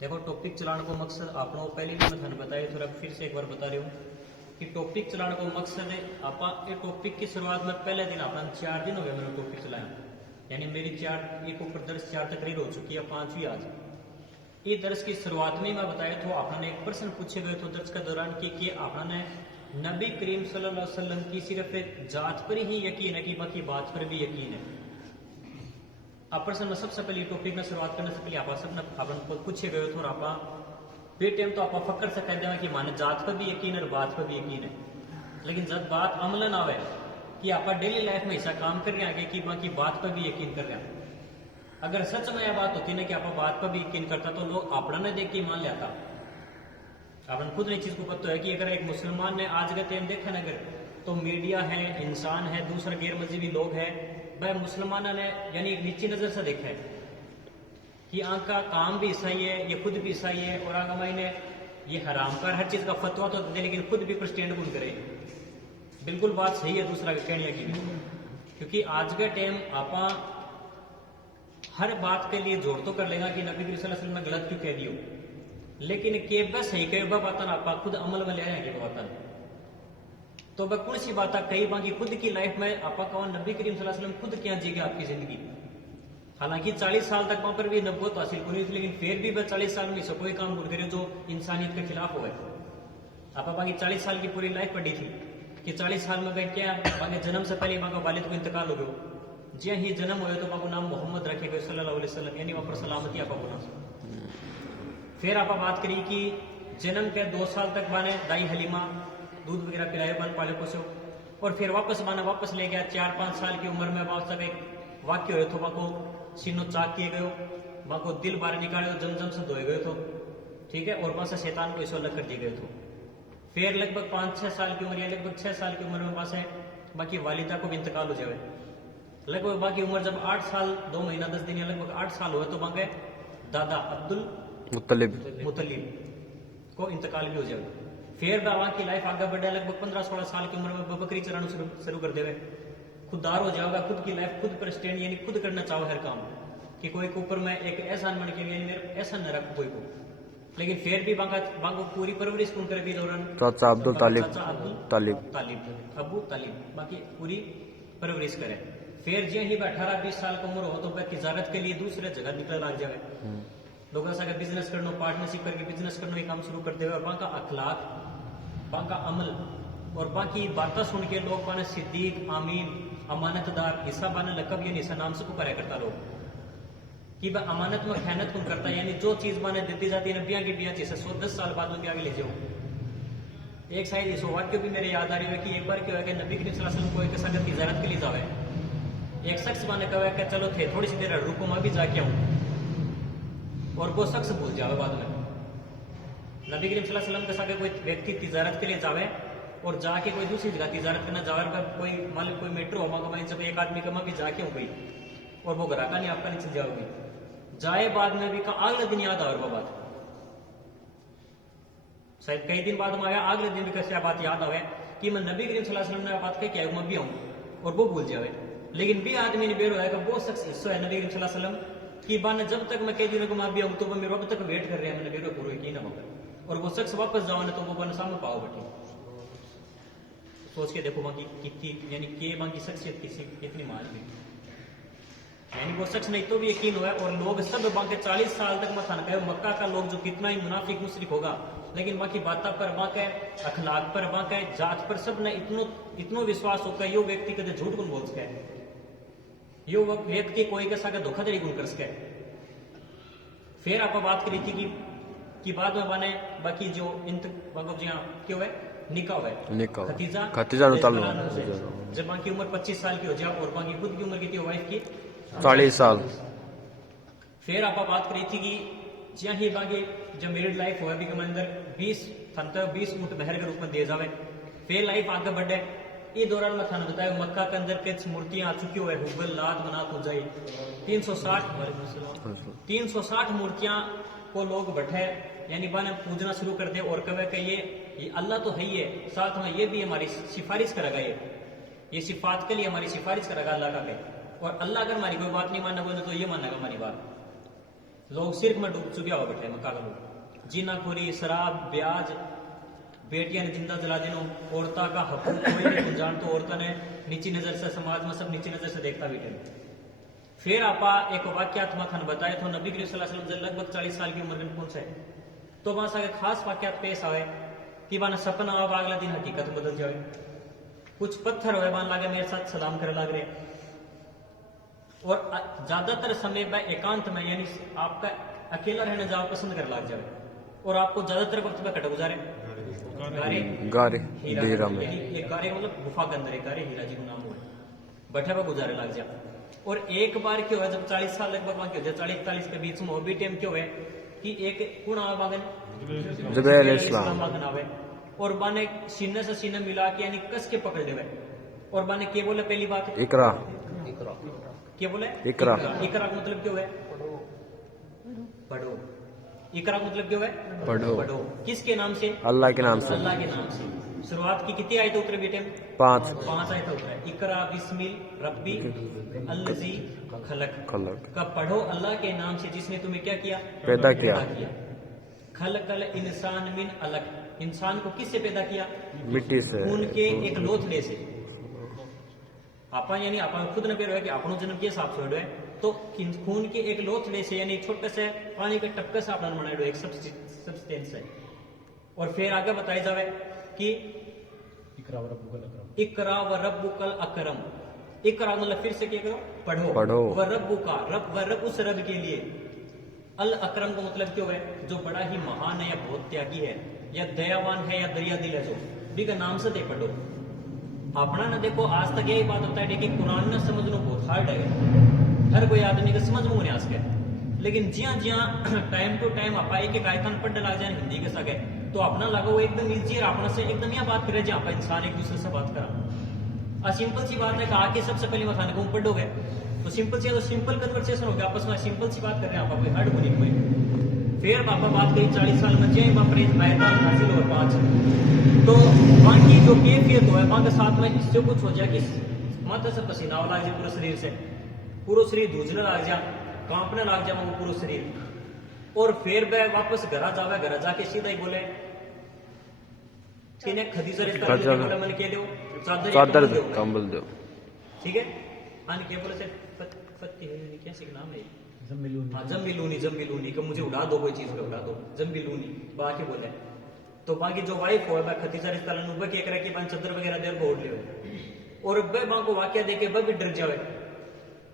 देखो टॉपिक चलाने को मकसद आपने पहले भी मैं थाने बताया थोड़ा फिर से एक बार बता रही हूँ कि टॉपिक चलाने को मकसद है आप ये टॉपिक की शुरुआत में पहले दिन अपना 4 दिन हो गए मैंने टॉपिक चलाया, यानी मेरी 4 एक ऊपर दर्ज 4 तकरीर हो चुकी है, 5वीं आज। ये दर्ज की शुरुआत में मैं बताया तो आपने एक प्रश्न पूछे गए तो दर्ज के दौरान कि आपने नबी करीम सल्लल्लाहु अलैहि वसल्लम की सिर्फ जात पर ही यकीन है कि बाकी बात पर भी यकीन है। आप प्रश्न में सबसे पहले टॉपिक में शुरुआत करने से पहले आप सब अपन को पूछे गए तो आप बे टाइम तो आप फक्र से कह देना कि माने जात पर भी यकीन है और बात पर भी यकीन है, लेकिन जब बात अमलन आवे कि आप डेली लाइफ में ऐसा काम कर रहे हैं कि बाकी बात पर भी यकीन कर रहे हैं, अगर सच में यह बात होती ना कि आप बात पर भी यकीन करता तो लोग अपना ने देख के मान लेता। अपन खुद ने चीज को पता है कि अगर एक मुसलमान ने आज का टाइम देखा ना अगर तो मीडिया है, इंसान है, दूसरा गैर मजहबी लोग है, वह मुसलमानों ने यानी एक नीची नजर से देखा है कि आंख का काम भी ईसाई है, ये खुद भी ईसाई है और आगमाई ने ये हराम कर हर चीज का फतवा तो दे लेकिन खुद भी स्टैंड गुण करे। बिल्कुल बात सही है दूसरा कहने की भी, क्योंकि आज के टाइम आप हर बात के लिए जोड़ तो कर लेगा कि नबी सल्लल्लाहु अलैहि वसल्लम ने गलत क्यों कह दियो, लेकिन के बस सही कहे वह बात आप खुद अमल में ले रहे हैं कि बात तो वह कौन सी बात कई बाकी खुद की लाइफ में आप कहो नबी करीम सल्लल्लाहु अलैहि वसल्लम खुद क्या जीगे आपकी जिंदगी। हालांकि 40 साल तक वहां पर भी नबूवत हासिल हुई थी, लेकिन फिर भी वह 40 साल में कोई काम भूल करे जो इंसानियत के खिलाफ हो। आप बाकी 40 साल की पूरी लाइफ पढ़ी थी कि 40 साल में वह क्या बाकी जन्म से पहले वहां का वालिद को इंतकाल हो गया, ज्या ही जन्म हुए तो वहां नाम मोहम्मद रखे गए सल्लल्लाहु अलैहि वसल्लम, यानी वहां पर सलामती आप बोला। फिर आप बात करी कि जन्म के 2 साल तक बाने दाई हलीमा दूध वगैरह पिलाए बन पाले पोसो, और फिर वापस बाना वापस ले गया 4-5 साल की उम्र में वहां सब एक वाक्य हुए तो वहां को सीनो चाक किए गए, वहां को दिल बाहर निकाले जमजम से धोए गए तो ठीक है, और वहां से शैतान को इसो अलग कर दिए गए तो फिर लगभग 5-6 साल की उम्र या लगभग 6 साल की उम्र में वहां से बाकी वालिदा को भी इंतकाल हो जाए। लगभग बाकी उम्र जब 8 साल 2 महीना 10 दिन या लगभग 8 साल हुए तो वहां के दादा अब्दुल मुत्तलिब को इंतकाल भी हो जाए। फिर वहां की लाइफ आगे बढ़े, लगभग 15-16 साल की उम्र में बकरी चराना शुरू कर देवे, खुददार हो जाएगा, खुद की लाइफ खुद पर स्टैंड यानी खुद करना चाहो हर काम कि कोई के ऊपर मैं एक एहसान बन के मेरे ऐसा न रख कोई को, लेकिन फिर भी बांगो पूरी परवरिश कौन करे भी दौरान चाचा अब्दुल तालिब अबू तालिब बाकी पूरी परवरिश करे। फिर जो ही 18-20 साल का उम्र हो तो वह तिजारत के लिए दूसरे जगह निकल लग जाए, लोगों से बिजनेस करना पार्टनरशिप करके बिजनेस करना काम शुरू कर देगा। वहां का अखलाक, वहां का अमल और बाकी बातें सुन के लोग बाने सिद्दीक, आमीन, अमानतदार, हिस्सा बाने लकब यानी हिस्सा नाम से पुकारा करता लोग कि वह अमानत में खयानत कौन करता, यानी जो चीज बाने देती जाती है नबिया की बिया जैसे 110 साल बाद में आगे ले जाओ। एक शायद इस वाक्य भी मेरे याद आ रही है कि एक बार क्या है कि नबी करीम सल्लल्लाहु अलैहि वसल्लम को एक संगत की ज़ियारत के लिए जावे, एक शख्स बाने कहा कि चलो थे थोड़ी सी देर रुको मैं भी जाके आऊं, और वो शख्स भूल जावे बाद में। नबी करीम सल्लल्लाहु अलैहि वसल्लम के साथ कोई व्यक्ति तिजारत के लिए जावे और जाके कोई दूसरी जगह तिजारत करना जावे, कोई मालिक कोई मेट्रो होगा जब एक आदमी का मैं भी जाके हो गई और वो ग्राहका नहीं आपका नहीं चल जाओगी जाए बाद में भी अगले दिन याद आ वो बात, शायद कई दिन बाद में आया अगले दिन भी कैसे बात याद आवे कि मैं नबी करीम सल्लल्लाहु अलैहि वसल्लम ने बात कही मैं भी आऊँ और वो भूल जावे, लेकिन भी आदमी ने बेर होगा वो शख्स हिस्सा है नबी करीम सल्लल्लाहु अलैहि वसल्लम की बात जब तक मैं कह दी मैं भी आऊँ तो वो मेरे अब तक वेट कर रहे हैं मैंने बेरो पूरा की ना होगा, और वो शख्स वापस जाओ ना तो वो बन सामने पाओ बैठी। सोच के देखो वहां की कितनी यानी के वहां की शख्सियत कितनी मान गई, यानी वो शख्स नहीं तो भी यकीन हुआ और लोग सब वहां के 40 साल तक मत कहे मक्का का लोग जो कितना ही मुनाफिक मुशरिक होगा, लेकिन वहां की बातों पर वहां के अखलाक पर वहां के जात पर सब ने इतनो विश्वास होगा यो व्यक्ति कदे झूठ कौन बोल सके, यो व्यक्ति कोई के साथ धोखाधड़ी कौन कर सके। फिर आप बात करी थी कि बाद में बने बाकी जो क्यों है निकाह खतीजा जब बाकी उम्र 25 साल की हो जाए और बाकी खुद की उम्र कितनी वाइफ की 40 साल। फिर आप बात करी थी कि ज्या ही बाकी जब मेरिड लाइफ हुआ भी अंदर 20 ऊंट बहर के रूप में दिए जावे, फिर लाइफ आगे बढ़े। ये दौरान में थाने बताया मक्का के अंदर कुछ मूर्तियां आ चुकी हुए हुबल लात मनात हो जाए 360 मूर्तियां को लोग बैठे यानी बाने पूजना शुरू कर दे और कहे कि ये अल्लाह तो है ही है, साथ में ये भी हमारी सिफारिश करेगा, ये सिफात के लिए हमारी सिफारिश करेगा अल्लाह का, और अल्लाह अगर हमारी कोई बात नहीं मानना बोले तो ये मानेगा हमारी बात। लोग सिर्फ में डूब चुके हो बैठे मक्का का लोग जीनाखोरी शराब ब्याज बेटियां ने जिंदा जला देनो औरता का हकूक कोई नहीं जान तो औरता ने नीची नजर से समाज में सब नीची नजर से देखता बैठे। फिर आपा एक वाक्यात्मा थान बताए तो नबी करीम सल्लल्लाहु अलैहि वसल्लम लगभग 40 साल की उम्र में पहुंचे तो वहां से खास वाक्यात पेश आवे कि बाना सपना अब अगला दिन हकीकत बदल जाए। कुछ पत्थर हुए बान लागे मेरे साथ सलाम करे लग रहे और ज्यादातर समय में एकांत में यानी आपका अकेला रहने जाओ पसंद कर लग जाए और आपको ज्यादातर वक्त में कट गुजारे गारे हीरा देहरा में यानी ये गारे मतलब गुफा के अंदर है गारे हीरा जी को नाम हुआ बैठे हुए गुजारे लग जाए। और एक बार क्यों है जब 40 साल लगभग वहां क्यों 40-41 के बीच में वो भी टाइम क्यों है कि एक कौन आवे बागन जिब्राइल अलैहिस्सलाम बागन आवे और बाने सीने से सीने मिला के यानी कस के पकड़ लेवे और बाने क्या बोले पहली बात इकरा क्या बोले इकरा इकरा का मतलब क्यों है पढ़ो। इकरा का मतलब क्यों है पढ़ो पढ़ो किसके नाम से अल्लाह के नाम से अल्लाह के नाम से। शुरुआत की कितनी आयत उतरे बेटे 5 आयत उतरे इकरा बिस्मिल रब्बी अल्लज़ी खलक खलक का पढ़ो अल्लाह के नाम से जिसने तुम्हें क्या किया पैदा किया। खलकल इंसान मिन अलग इंसान को किससे पैदा किया मिट्टी से खून के एक लोथड़े से। आपा यानी आपा खुद न पेरो है कि आपनो जन्म के हिसाब से है तो खून के एक लोथड़े से यानी छोटे से पानी के टपके से आपने बनाया एक सब्सटेंस है। और फिर आगे बताया जावे कि इकरा व रब्बुकल अकरम इकरा मतलब फिर से क्या करो पढ़ो व रब्बुका रब उस रब के लिए अल अकरम का मतलब क्यों है जो बड़ा ही महान है या बहुत त्यागी है या दयावान है या दरिया दिल है जो भी का नाम से दे पढ़ो। अपना ना देखो आज तक यही बात होता है कि कुरान ना समझना बहुत हार्ड है हर कोई आदमी का समझ में आ सके लेकिन जिया जिया टाइम टू टाइम आप एक आयतन पढ़ने लग जाए हिंदी के सके तो अपना लगा वो एकदम ईजी है अपना से एकदम यह बात करे जहाँ पर इंसान एक दूसरे से बात करा। सिंपल सी बात है कहा कि सबसे पहले मखाने को पढ़ोगे तो सिंपल कन्वर्सेशन हो गया आपस में सिंपल सी बात कर रहे हैं आप कोई हार्ड को नहीं कोई। फिर पापा बात करी 40 साल में जय बाप रे आयतन हासिल और 5 तो वहां की जो कैफियत हो है वहां के साथ में इससे कुछ हो जाए कि माथा से पसीना लग जाए पूरे शरीर से पूरा शरीर धूजने लग जाए कांपने लग जाए वो पूरा शरीर। और फिर वह वापस घर जावे घर जाके सीधा ही बोले खदीजा मन के दो चादर दो कंबल दो ठीक है आने के बोले से क्या नाम है जम्बिलूनी कि मुझे उड़ा दो कोई चीज को उड़ा दो जम्बिलूनी बाकी बोले तो बाकी जो वाइफ हो खदीजा रिश्ता क्या करे कि चादर वगैरह देर को ओढ़ लियो और वह को वाक्य देके वह भी डर जावे।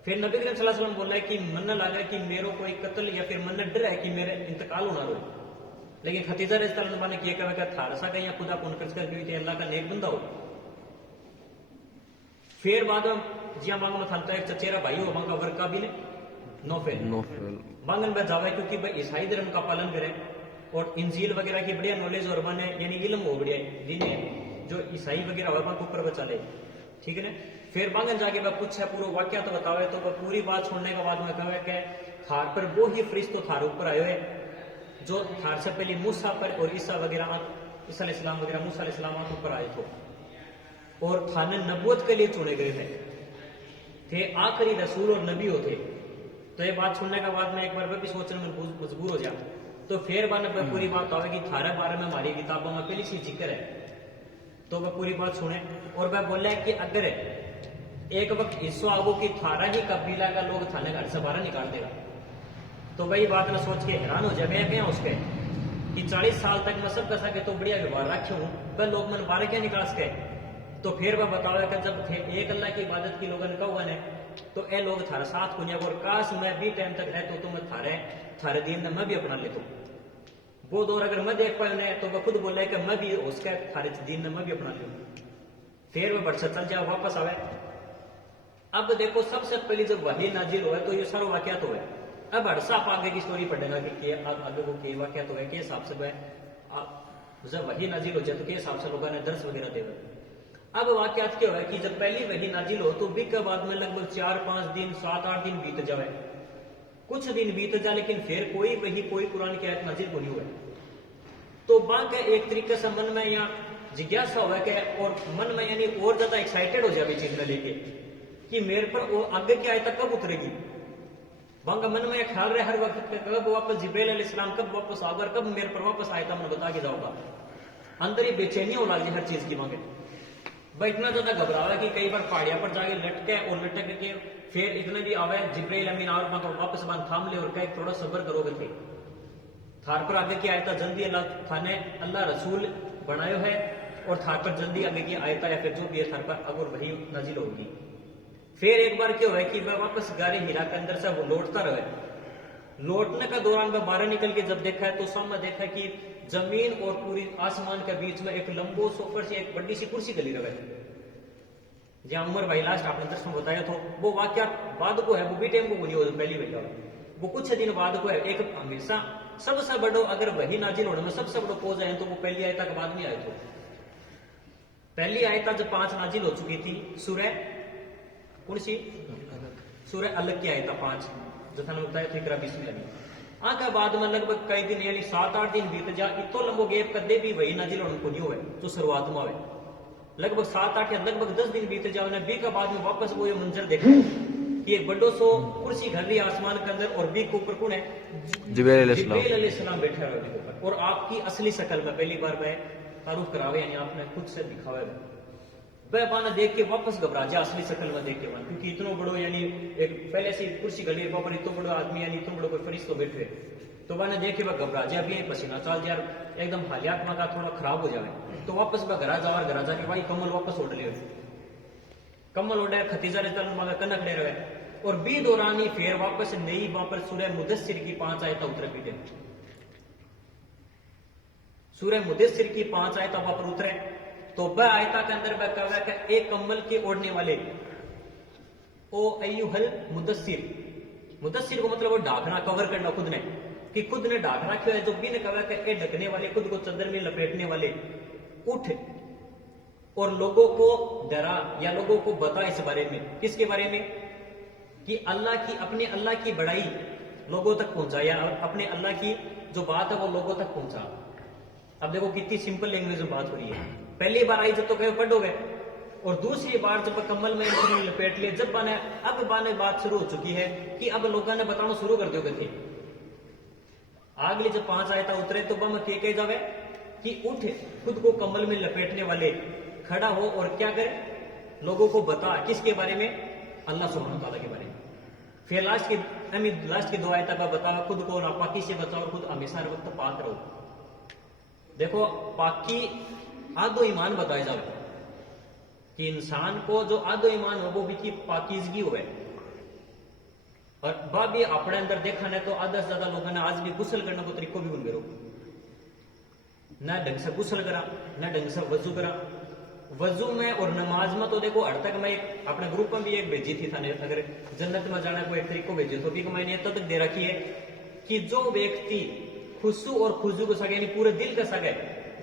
फिर नबी करीम सल्लल्लाहु अलैहि वसल्लम बोला कि मन लगा कि मेरो कोई कत्ल या फिर मन डर है कि मेरे इंतकाल होना रो लेकिन खदीजा रज़ी अल्लाह अन्हा ने किया कहा थारसा का या खुदा पुन कर अल्लाह का नेक बंदा हो। फिर बाद में जिया मांग में थालता एक चचेरा भाई हो मांगा वर्क का भी ले नोफेल मांगन में जावे क्योंकि भाई ईसाई धर्म का पालन करे और इंजील वगैरह की बढ़िया नॉलेज और बने यानी इल्म हो बढ़िया दिन जो ईसाई वगैरह हो ऊपर बचा ले ठीक है ना। फिर बांगन जाके वह पूछे पूरा वाक्य तो बतावे तो वह पूरी बात सुनने के बाद में कहे कि थार पर वो ही फरिश्तो थार ऊपर आए हुए जो थार से पहले मूसा पर और ईसा वगैरह ईसा अलैहिस्सलाम वगैरह मूसा अलैहिस्सलाम ऊपर आए थे और थाने नबूवत के लिए चुने गए थे आखिरी रसूल और नबी होते। तो ये बात सुनने के बाद में एक बार भी सोचने में मजबूर हो जाए तो फिर बाद में पूरी बात आवेगी थारे बारे में हमारी किताबों में पहली सी जिक्र है तो वह पूरी बात सुने और वह बोले कि अगर एक वक्त हिस्सा आवो कि थारा ही कबीला का लोग थाने घर से बाहर निकाल देगा तो वही बात न सोच के हैरान हो जाए क्या उसके कि 40 साल तक मैं सब कसा के तो बढ़िया व्यवहार रखे हूँ वह लोग मैंने बाहर क्या निकाल सके। तो फिर वह बताओ कि जब थे एक अल्लाह की इबादत की लोगों ने कहा ने तो ए लोग थारे साथ को और काश मैं भी टाइम तक रहता तो मैं थारे दीन में मैं भी अपना लेता हूँ वो दौर अगर मैं देख पाए तो वह खुद बोले कि मैं भी उसके थारे दीन में मैं भी अपना लूँ। फिर वह बढ़ चल जाए वापस आवे। अब देखो सबसे पहले जब वही नाजिल हुआ तो ये सारा वाकया तो है अब हरसा आप आगे की स्टोरी पढ़ेगा कि आगे वो के वाकया तो है के हिसाब से जब वही नाजिल हो जाए तो के हिसाब से लोगों ने दर्श वगैरह दे। अब वाकयात क्या है कि जब पहली वही नाजिल हो तो भी के बाद में लगभग 4-5 दिन 7-8 दिन बीत जाए कुछ दिन बीत जाए लेकिन फिर कोई कुरान की आयत नाजिल को नहीं हुआ तो बाकी एक तरीके से मन में या जिज्ञासा हुआ कि और मन में यानी और ज्यादा एक्साइटेड हो जाए चीज में लेके कि मेरे पर वो आगे की आयत कब उतरेगी बांगा मन में ख्याल रहे हर वक्त के कब वापस जिब्राइल अलैहिस्सलाम कब वापस आऊंगा, कब मेरे पर वापस आया था, मैं बता के जाऊंगा। अंदर ही बेचैनी हो लगी हर चीज की मांगे। भाई इतना ज्यादा घबरावा कि कई बार पहाड़िया पर जाके लटके और लटक के फिर इतने भी आवे जिब्राइल अमीन और वापस बांध थाम ले और कहे थोड़ा सब्र करोगे थे थार पर आगे की आयता जल्दी अल्लाह थाने अल्लाह रसूल बनायो है और थार पर जल्दी आगे की आयता या फिर जो भी है थार पर अगर वही नाजिल होगी। फिर एक बार क्या हुआ कि वह वापस गारे हीरा के अंदर से वो लौटता रहे। लौटने का दौरान वह बाहर निकल के जब देखा है तो सामने देखा कि जमीन और पूरी आसमान के बीच में एक लंबो सोफर से एक बड़ी सी कुर्सी गली रहे, जहां उमर भाई लास्ट आपने दर्शन बताया तो वो वाक्य बाद को है, वो भी टाइम को बोलियो पहली बैठा वो कुछ दिन बाद को है। एक हमेशा सबसे बड़ो अगर वही नाजिल होने में सबसे बड़ो पोज आए तो वो पहली आयता के बाद में आए तो पहली आयता जब 5 नाजिल हो चुकी थी सूरह कौन सी सूरह अलग की आयता 5 जैसा ने बताया था इकरा बिस्मिल्लाह आका बाद में लगभग कई दिन यानी 7-8 दिन बीत जा इतो लंबो गैप कदे भी वही नाजिल होने को नहीं हुए तो शुरुआत में आवे लगभग 7-8 या लगभग 10 दिन बीते जाओ बी का बाद में वापस वो ये मंजर देखा कि एक बड़ो सो कुर्सी घर रही आसमान के अंदर और बी के ऊपर कौन है जिब्राइल अलैहिस्सलाम बैठा है ऊपर और आपकी असली शक्ल में पहली बार वह तारुफ करावे यानी आपने खुद से दिखावे वह बाना देख के वापस घबरा जा असली शक्ल में देख के बन क्योंकि इतना बड़ो यानी एक पहले से कुर्सी घड़ी पर इतना बड़ो आदमी यानी इतना बड़ो कोई फरिश्तो बैठे तो बाना देख के वह घबरा जा अभी पसीना चल यार एकदम हालियात में का थोड़ा खराब हो जाए तो वापस वह घरा जा और घरा जाके भाई कमल वापस उड़ ले कमल उड़े खतीजा मगर कनक ले रहे और बी दौरान ही फिर वापस नई वहां पर सूरह मुदस्सिर की 5 आयता उतरे पीटे सूरह मुदस्सिर की 5 आयता वहां पर उतरे तो वह आयता के अंदर वह कह रहा है कि एक कम्बल के ओढ़ने वाले ओ अय्युहल मुदस्सिर मुदस्सिर को मतलब वो ढाकना कवर करना खुद ने कि खुद ने ढाक रखा है जो भी ने कहा कि ए ढकने वाले खुद को चादर में लपेटने वाले उठ और लोगों को डरा या लोगों को बता इस बारे में किसके बारे में कि अल्लाह की अपने अल्लाह की बड़ाई लोगों तक पहुंचा या अपने अल्लाह की जो बात है वो लोगों तक पहुंचा। अब देखो कितनी सिंपल लैंग्वेज में बात हो रही है। पहली बार आई जब तो कहे पढ़ोगे और दूसरी बार जब कमल में लपेट लिए जब बाने बात शुरू हो चुकी है कि अब लोगों ने बताना शुरू कर दोगे थे आगली जब 5 आयता उतरे तो बम कह जावे कि उठ खुद को कमल में लपेटने वाले खड़ा हो और क्या करे लोगों को बता किसके बारे में अल्लाह सुब्हानहू तआला के बारे में। फिर लास्ट की 2 आयता का बता खुद को नापाकी से बचाओ और खुद हमेशा हर वक्त पाक रहो। देखो पाकी आधो ईमान बताया जावे कि इंसान को जो आधो ईमान हो वो भी की पाकीजगी हो और वह भी अपने अंदर देखा ना तो आधा से ज्यादा लोगों ने आज भी गुस्ल करने को तरीको भी उनके न ढंग से गुस्ल करा न ढंग से वजू करा। वजू में और नमाज में तो देखो हर तक मैं एक अपने ग्रुप में भी एक भेजी थी थाने अगर जन्नत में जाना को एक तरीको भेजे तो भी मैंने तब तक दे रखी है कि जो व्यक्ति खुशू और खुजू को सके यानी पूरे दिल का सके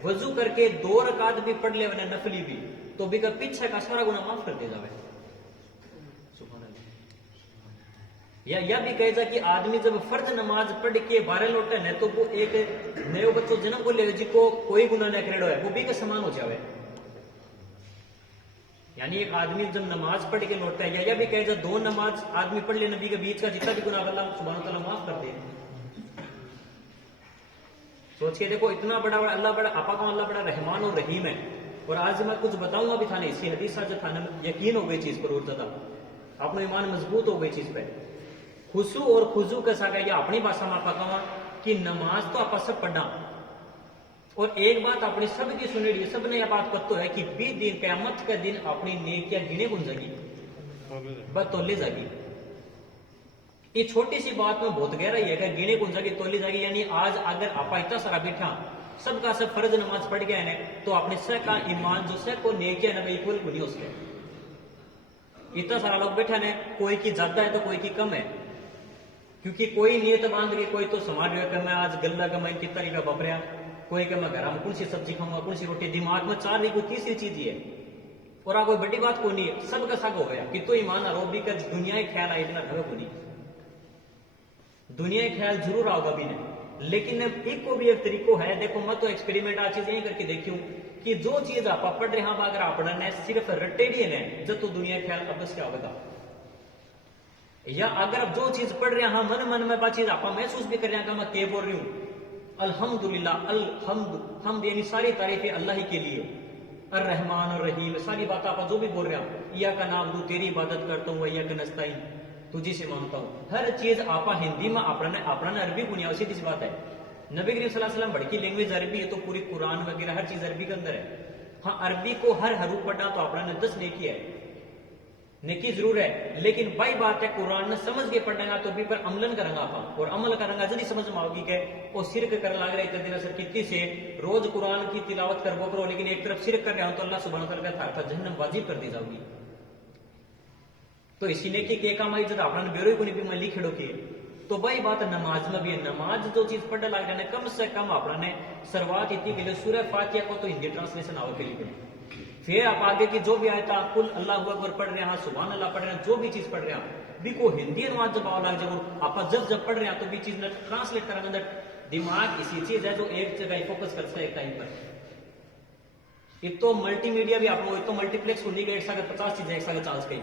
वजू करके 2 रकात भी पढ़ ले नफली भी तो भी का पीछे का सारा गुना माफ कर दे जावे। या भी कहे जा कि आदमी जब फर्ज नमाज पढ़ के बारह लौटे न तो वो एक नयो बच्चों जन्म को ले जिसको कोई गुना न करेड़ो है वो भी का समान हो जावे। यानी एक आदमी जब नमाज पढ़ के लौटता है या भी कहे जा 2 नमाज आदमी पढ़ ले नबी के बीच का जितना भी गुनाह अल्लाह सुब्हानहू तआला माफ कर दे। सोच के देखो इतना बड़ा अल्लाह बड़ा आपा का अल्लाह बड़ा रहमान और रहीम है। और आज मैं कुछ बताऊंगा भी थाने इसी हदीस जो थाने यकीन हो गई चीज पर और ज्यादा अपना ईमान मजबूत हो गई चीज पर खुशू और खुजू के साथ या अपनी भाषा में आपा कहा कि नमाज तो आप सब पढ़ा और एक बात अपनी सबकी सुनेड़ी सबने यह बात पत्तो है कि 20 दिन क़यामत का दिन अपनी नेकियां गिने गुन जाएगी बस तोली जाएगी। ये छोटी सी बात में बहुत गहराई है कि गिने गुन जाएगी तोली जाएगी। यानी आज अगर आप इतना सारा बैठा सबका सब फर्ज नमाज पढ़ गया है तो अपने सह का ईमान जो सह को नेकियां ना इक्वल को नहीं हो सके। इतना सारा लोग बैठा है कोई की ज्यादा है तो कोई की कम है क्योंकि कोई नियत बांध के कोई तो समाज मैं आज गल्ला का मैं कितना रुपया बपरिया कोई के मैं घर में कौन सी सब्जी खाऊंगा कौन सी रोटी दिमाग में 4 कोई तीसरी चीज ही है और कोई बड़ी बात को नहीं है सबका सग हो गया कि तो ईमान आरोपी का दुनिया ख्याल आए इतना घर को नहीं दुनिया ख्याल जरूर आओगा भी नहीं लेकिन एक को भी एक तरीको है। देखो मैं तो एक्सपेरिमेंट आज चीज यही करके देखी हूं कि जो चीज आप पढ़ रहे हैं अगर आप सिर्फ रटेडी है जब तो दुनिया ख्याल अब क्या होगा या अगर अब जो चीज पढ़ रहे हैं हाँ मन मन में बात चीज आप महसूस भी कर रहे हैं कि मैं क्या बोल रही हूँ, अल्हम्दुलिल्लाह, हमद यानी सारी तारीफें अल्लाह ही के लिए, अर रहमान और रहीम, सारी बात आप जो भी बोल रहे हैं, या का नाम दू तेरी इबादत करता हूँ, या का नस्ताइन तुझी से मानता हूँ, हर चीज आप हिंदी में अपना अरबी बुनिया, सीधी सी बात है। नबी करीम सल्लल्लाहु अलैहि वसल्लम बड़ी लैंग्वेज अरबी है, तो पूरी कुरान वगैरह हर चीज अरबी के अंदर है। हाँ अरबी को हर हरूफ पढ़ना तो अपना ने 10 नेकी है, नेकी जरूर है, लेकिन वही बात है कुरान ने समझ के पढ़ेगा तो भी पर अमलन करेंगे आप, और अमल करेंगे जल्दी समझ में आओगी कि वो सिरक कर लग रहा है इतने दिन असर कितनी से रोज कुरान की तिलावत कर वो करो, लेकिन एक तरफ सिरक कर रहे हो तो अल्लाह सुब्हानहू व तआला का जहन्नम वाजिब कर दी जाओगी। तो इसी नेकी के काम आई जब अपना बेरो को नहीं भी मैं लिखेड़ो की, तो वही बात नमाज में भी है। नमाज जो चीज पढ़ने लग जाने कम से कम अपना ने शुरुआत इतनी के लिए सूरह फातिहा को तो हिंदी ट्रांसलेशन आओ के लिए, फिर आप आगे की जो भी आयता कुल अल्लाह अकबर पढ़ रहे हैं, सुभान अल्लाह पढ़ रहे हैं, जो भी चीज पढ़ रहे हैं भी को हिंदी अनुवाद जब आओ लग जाओ आप जब पढ़ रहे हैं तो भी चीज ट्रांसलेट करेंगे अंदर। दिमाग इसी चीज है जो एक जगह फोकस करता है एक टाइम पर। एक तो मल्टीमीडिया भी आप एक तो मल्टीप्लेक्स होने का 150 चीजें एक साथ चांस कहीं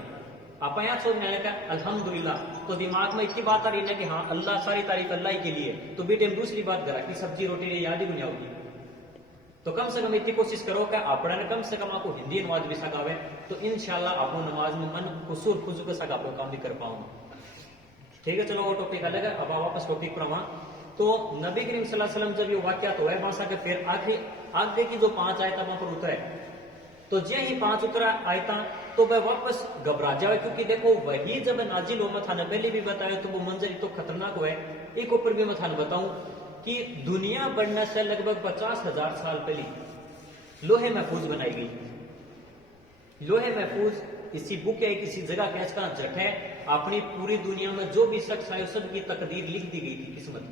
आप यहाँ सोचने आने का अल्हम्दुलिल्लाह, तो दिमाग में इतनी बात आ रही है कि हाँ अल्लाह सारी तारीफ अल्लाह ही के लिए, तो बेटे दूसरी बात करा कि सब्जी रोटी याद ही नहीं आओगी। तो कम से कम इतनी कोशिश करो कि अपने कम से कम आपको हिंदी अनुवाद भी सकावे, तो इंशाल्लाह आपको नमाज में मन खुसूर खुजू के साथ आपको काम भी कर पाऊंगा। ठीक है, चलो वो टॉपिक अलग है, अब वापस टॉपिक पर आवा। तो नबी करीम सल्लल्लाहु अलैहि वसल्लम जब ये वाक्य तो है भाषा के फिर आगे की जो 5 आयता वहां पर उतरे, तो जे ही 5 उतरा आयता तो वह वापस घबरा जाए, क्योंकि देखो वही जब नाजिल हो मथाने पहले भी बताया तो वो मंजर तो खतरनाक हुआ है। एक ऊपर भी मथान बताऊं कि दुनिया बनने से लगभग 50,000 साल पहले लोहे महफूज बनाई गई। लोहे महफूज इसी बुक है, किसी जगह कैच का जट है, अपनी पूरी दुनिया में जो भी शख्स आए सबकी तकदीर लिख दी गई थी, किस्मत।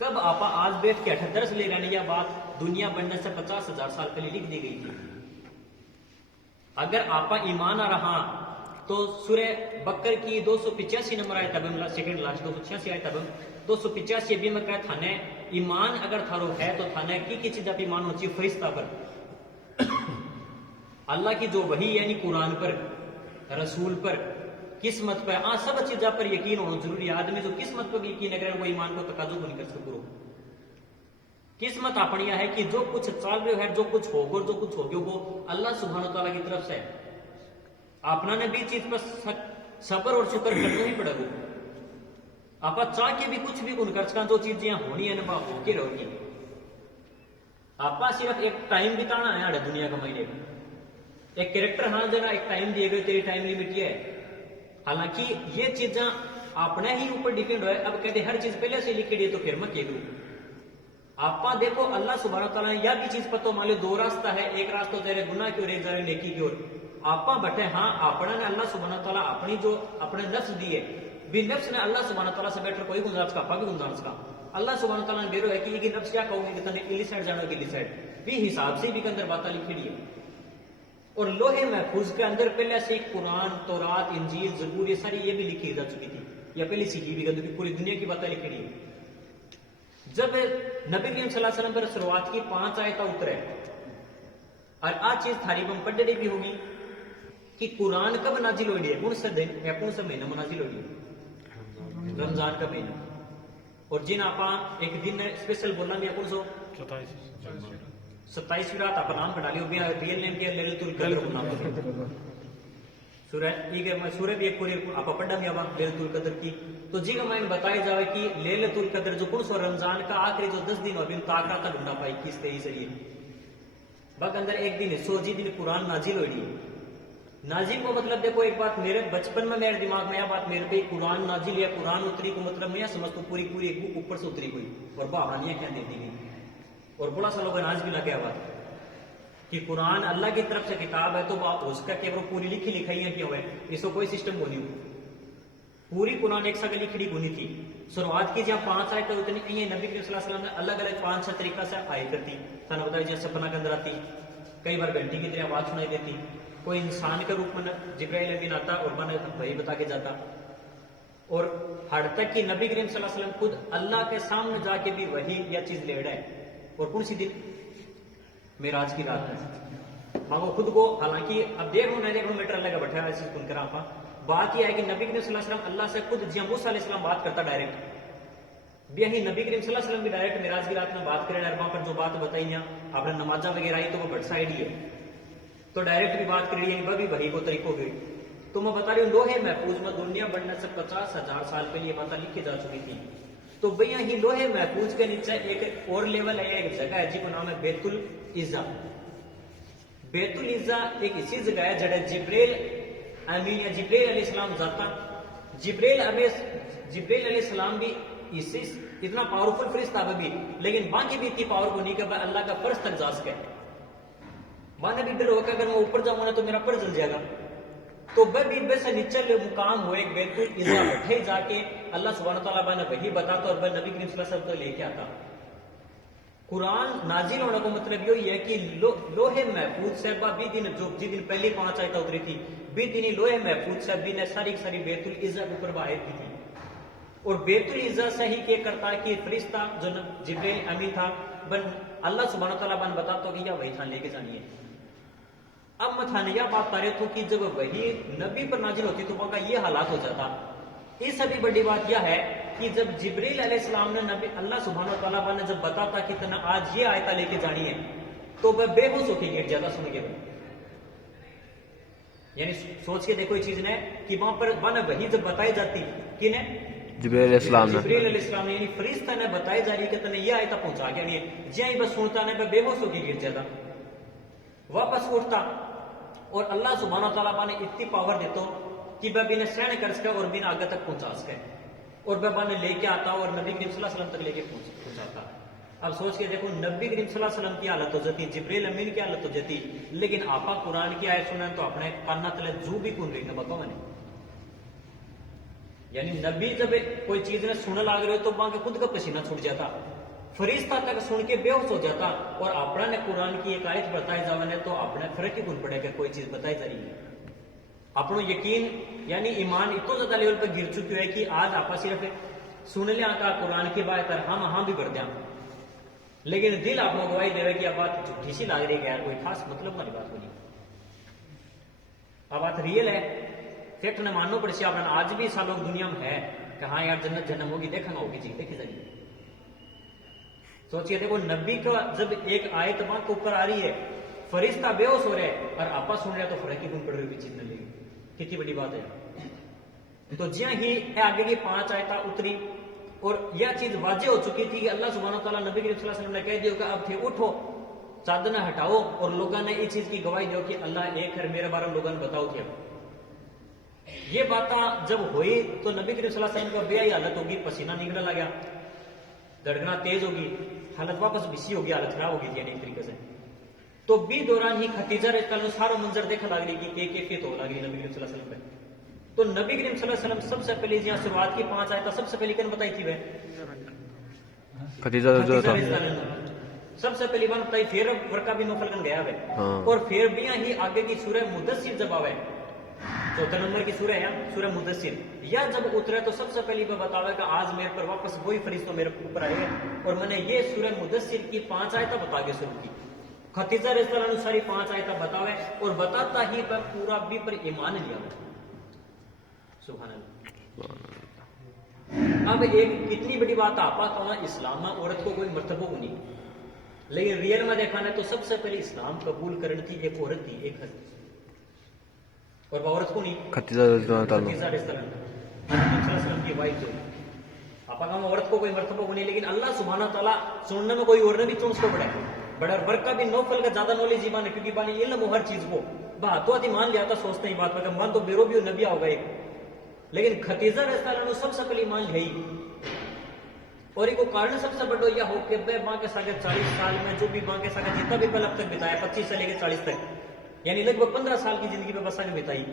कब आपा आज बैठ के 38 ले रहने या बात दुनिया बनने से 50,000 साल पहले लिख दी गई थी। अगर आपा ईमान आ रहा तो सूरह बकर की 285 नंबर आयत अब सेकंड लास्ट 286 आयत अब 285 भी में कहा थाने ईमान अगर थारो है तो थाने की चीज आप ईमान होची फरिश्ता पर, अल्लाह की जो वही यानी कुरान पर, रसूल पर, किस्मत पर, सब चीजों पर यकीन होना जरूरी है। आदमी जो किस्मत पर यकीन अगर वो ईमान को तकाजुब नहीं कर सकते। किस्मत अपनिया है कि जो कुछ चल रहे है, जो कुछ होगा, जो कुछ होगी वो अल्लाह सुब्हानहू व तआला की तरफ से है। अपना ने भी चीज पर सब्र और शुक्र करना ही पड़ेगा। आप चाह के भी कुछ भी गुण कर जो चीज यहाँ होनी है ना होके रहोगी। आप सिर्फ एक टाइम बिताना है दुनिया का महीने का, एक कैरेक्टर हाँ देना, एक टाइम दिए गए, तेरी टाइम लिमिट ये है। हालांकि ये चीजा अपने ही ऊपर डिपेंड है। अब कहते हर चीज पहले से लिखी है तो फिर मैं कह आपा देखो अल्लाह सुब्हानहू व तआला ने यह भी चीज पता मान लो 2 रास्ता है, एक रास्ता तेरे गुनाह की ओर, एक जारे नेकी की ओर। आपा बटे हाँ अपना ने अल्लाह सुब्हानहू व तआला अपनी जो अपने नफ्स दी है भी नफ्स ने अल्लाह सुब्हानहू व तआला से बेटर कोई गुंजाइश का, भी गुंजाइश का अल्लाह सुब्हानहू व तआला ने बेरो है कि ये नफ्स क्या कहोगे कि तने इली साइड जानो इली साइड भी हिसाब से भी के अंदर बातें लिखी है। और लोहे महफूज के अंदर पहले से कुरान, तौरात, इंजील, ज़बूर ये सारी ये भी लिखी जा चुकी थी, या पहले सीखी भी गई, पूरी दुनिया की बातें लिखी है। जब नबी करीम सल्लल्लाहु अलैहि वसल्लम पर शुरुआत की 5 आयता उतरे, और आज चीज थारी बम पढ़ने भी होगी कि कुरान कब नाजिल हो गई है, कौन सा दिन या कौन सा महीना में नाजिल हो गई? रमजान का महीना। और जिन आपा एक दिन स्पेशल बोलना भी कौन सो 27 रात आप नाम कटा लियो, रियल नेम के लैलतुल कद्र नाम सूरह भी एक पूरी आप पढ़ा भी आवा लैलतुल कद्र की। तो जी का माइन बताया जाए कि लैलतुल कद्र जो कौन सो रमजान का आखिरी जो 10 दिन अभी ताकरा तक ढूंढा पाई 21-23 सही बाग अंदर एक दिन 100 दिन कुरान नाजिल हो रही है। नाजिल को मतलब देखो एक बात मेरे बचपन में मेरे दिमाग में यह बात मेरे पे कुरान नाजिल या कुरान उतरी को मतलब मैं समझ तो पूरी पूरी एक बुक ऊपर से उतरी हुई और बहानियां क्या दे दी गई। और बड़ा सा लोग अनाज भी लगे बात कि कुरान अल्लाह की तरफ से किताब है तो उसका केवल पूरी लिखी लिखाई है क्यों है, इसको कोई सिस्टम होनी हो। पूरी कुरान एक सगली लिखी होनी थी। शुरुआत की जहाँ 5 आयत उतनी नबी करीम सल्लल्लाहु अलैहि वसल्लम ने अलग अलग 5-6 तरीका से आय करती थाना बताया, जैसे सपना के अंदर आती, कई बार घंटी की तरह आवाज सुनाई देती, कोई इंसान के रूप में जिब्राइल अमीन आता और मन वही बता के जाता। और हद तक कि नबी करीम सल्लल्लाहु अलैहि वसल्लम खुद अल्लाह के सामने जाके भी वही यह चीज ले रहा है। और कौन सी दिन? मेराज की रात है। मांगो खुद को, हालांकि अब देखो नहीं देखो मीटर लगा बैठा ऐसे सुन कर आप بات یہ ہے کہ نبی کریم صلی اللہ علیہ وسلم اللہ سے خود جی موسیٰ علیہ السلام بات کرتا ڈائریکٹ بھی یہی نبی کریم صلی اللہ علیہ وسلم بھی ڈائریکٹ معراج کی رات میں بات کرے وہاں پر جو بات بتائی ہیں آپ نے نمازاں وغیرہ آئی تو وہ بٹ سائڈ ہی ہے تو ڈائریکٹ بھی بات کری ہے وہ بھی وہی کو طریقوں گئی تو میں بتا رہی ہوں لوہے محفوظ میں دنیا بننے سے 50,000 سال پہلے یہ باتیں لکھی جا چکی تھی تو بھیا ہی لوہے محفوظ کے نیچے ایک اور لیول ہے ایک جگہ ہے جس کو نام ہے بیت العزا بیت العزا ایک ایسی جگہ ہے جڑے جبریل امین یا جبریل علیہ السلام ذاتا جبریل علیہ السلام بھی اسی اتنا پاورفل فرشتہ بھی لیکن باقی بھی اتنی پاور کو نہیں کہ اللہ کا فرض تک جا سکے مانے بھی ڈر ہوگا اگر میں اوپر جاؤں نا تو میرا پر جل جائے گا تو بے سے نیچے مقام ہو ایک بیت العزا بیٹھے جا کے اللہ سبحانہ تعالیٰ نے وہی بتاتا اور نبی کریم صلی اللہ علیہ وسلم کو لے کے آتا قرآن نازل ہونے کا مطلب یہی ہے کہ لوہے محفوظ صاحبہ بھی دن جو جس دن پہلی 5 آیتیں اتری تھی بھی دن لوہے محفوظ صاحب بھی نے ساری بیت العزا کے اوپر آیت کی تھی اور بیت العزا سے ہی کیا کرتا ہے کہ فرشتہ جو جبریل امین تھا اللہ سبحانہ تعالیٰ نے بتاتا کہ یہ وہی تھا لے کے جانی ہے اب میں تھانے یہ بات پا رہے تھا کہ جب وہی نبی پر نازل ہوتی تو وہاں کا یہ حالات ہو جاتا اس سے بھی بڑی بات یہ ہے کہ جب جبریل علیہ السلام نے نبی اللہ سبحانہ تعالیٰ نے جب بتاتا کہ تنا آج یہ آیتہ لے کے جانی ہے تو وہ بے ہوش ہو کے گر جاتا سن کے یعنی سوچ کے دیکھو یہ چیز نے کہ وہاں پر وہی جب بتائی جاتی کہ نے جبریل علیہ السلام جبریل علیہ السلام نے یعنی فرشتہ نے بتائی جا رہی کہ تنے یہ آیتہ پہنچا کے نہیں جی بس سنتا نے بے ہوش ہو کے گر جاتا واپس اٹھتا اور اللہ سبحانہ تعالیٰ نے اتنی پاور دیتا کہ وہ بھی نے سہن کر سکے اور بھی نے آگے تک پہنچا سکے اور وہ نے لے کے آتا اور نبی کریم صلی اللہ علیہ وسلم تک لے کے پہنچاتا اب سوچ کے دیکھو نبی کریم صلی اللہ علیہ وسلم کی حالت ہو جاتی جبریل امین کی حالت ہو جاتی لیکن آپا قرآن کی آیت سنیں تو اپنے کانا تلے جو بھی کن رہی نہ بتاؤ میں نے یعنی نبی جب کوئی چیز نے سننے لگ رہے تو وہاں کے خود کا پسینہ چھوٹ جاتا فرشتہ تک سن کے بے ہوش ہو جاتا اور اپنا نے قرآن کی ایک آیت بتائی جانے تو اپنے فرق ہی کن پڑے کہ کوئی چیز بتائی جا رہی ہے اپنا یقین یعنی ایمان اتنا زیادہ لیول پہ گر چکی ہے کہ آج آپ صرف سن لیا کا قرآن کی بات ہم ہاں بھی بڑھ دیا لیکن دل آپ کو گواہی دے رہے کہ اب بات جھوٹی سی لگ رہی ہے یار کوئی خاص مطلب والی بات نہیں اب بات ریئل ہے فیکٹ نے مانو پڑے سے آپ آج بھی ایسا لوگ دنیا میں ہے کہ ہاں یار جنت جنم ہوگی دیکھنا ہوگی چیز دیکھی جائے سوچیے دیکھو نبی کا جب ایک آیت وہاں کے اوپر آ رہی ہے فرشتہ بے ہوش ہو رہے اور آپا سن رہے تو فرق ہی کن پڑ رہی چیز نہ لے گی کتنی بڑی بات ہے تو جی ہی آگے کی 5 آیتیں اتری اور یہ چیز واضح ہو چکی تھی کہ اللہ سبحانہ تعالیٰ نبی کریم صلی اللہ علیہ وسلم نے کہہ دیا کہ اب تھے اٹھو چادر نہ ہٹاؤ اور لوگوں نے اس چیز کی گواہی دو کہ اللہ ایک ہے میرے بارے میں لوگوں نے بتاؤ کہ یہ باتیں جب ہوئی تو نبی کریم صلی اللہ علیہ وسلم کا بے حالت ہوگی پسینہ نکلنے لگا دھڑکنا تیز ہوگی حالت واپس بسی ہوگی حالت خراب ہوگی یعنی ایک طریقے سے تو بھی دوران ہی خدیجہ رضی اللہ عنہا سارا منظر دیکھا لگ رہی کہ کیفیت ہو لگ رہی نبی کریم صلی اللہ علیہ وسلم پہ تو نبی کریم صلی اللہ علیہ وسلم سب سے پہلے جہاں شروعات کی 5 آیتیں سب سے پہلے کن بتائی تھی وہ خدیجہ رضی اللہ عنہا سب سے پہلی بات بتائی پھر ورقہ بن نوفل کن گیا ہے اور پھر بھی ہی آگے کی سورہ مدثر جب آوے 4 نمبر کی سورہ ہے سورہ مدثر یا جب اترے تو سب سے پہلی بات بتاوے کہ آج میرے پر واپس وہی فرشتہ میرے اوپر آئے اور میں نے یہ سورہ مدثر کی 5 آیتیں بتا کے شروع کی خدیجہ رضی اللہ عنہا ساری 5 آیتیں بتاوے اور بتاتا ہی پر پورا بھی پر ایمان لیا سبحان اللہ اب ایک کتنی بڑی بات آپا کہاں اسلام میں عورت کو کوئی مرتبہ کو نہیں لیکن ریئل میں دیکھا ہے تو سب سے پہلے اسلام قبول کرنے کی ایک عورت تھی ایک اور وہ عورت کو نہیں خدیجہ رضی اللہ عنہا خدیجہ رضی اللہ عنہا صلی اللہ علیہ وسلم کی وائف جو آپا کہاں عورت کو کوئی مرتبہ کو نہیں لیکن اللہ سبحانہ تعالیٰ سننے میں کوئی اور نے بھی چونس کو بڑھا ہے بڑا برکہ بھی نوفل کا زیادہ نالج ہی بانے کیونکہ بانے علم ہو ہر چیز کو بات آتی مان لیا تھا سوچتے ہی بات پر مان تو بیرو بھی نبی ہوگا ایک لیکن خدیجہ رضی اللہ عنہا سب سے پہلی مان لیا اور ایک کارن سب سے بڑا یہ ہو کہ بے ماں کے ساتھ 40 سال میں جو بھی ماں کے ساتھ جتنا بھی پل اب تک بتایا 25 سے لے کے 40 تک یعنی لگ بھگ 15 سال کی زندگی میں بسا نے بتائی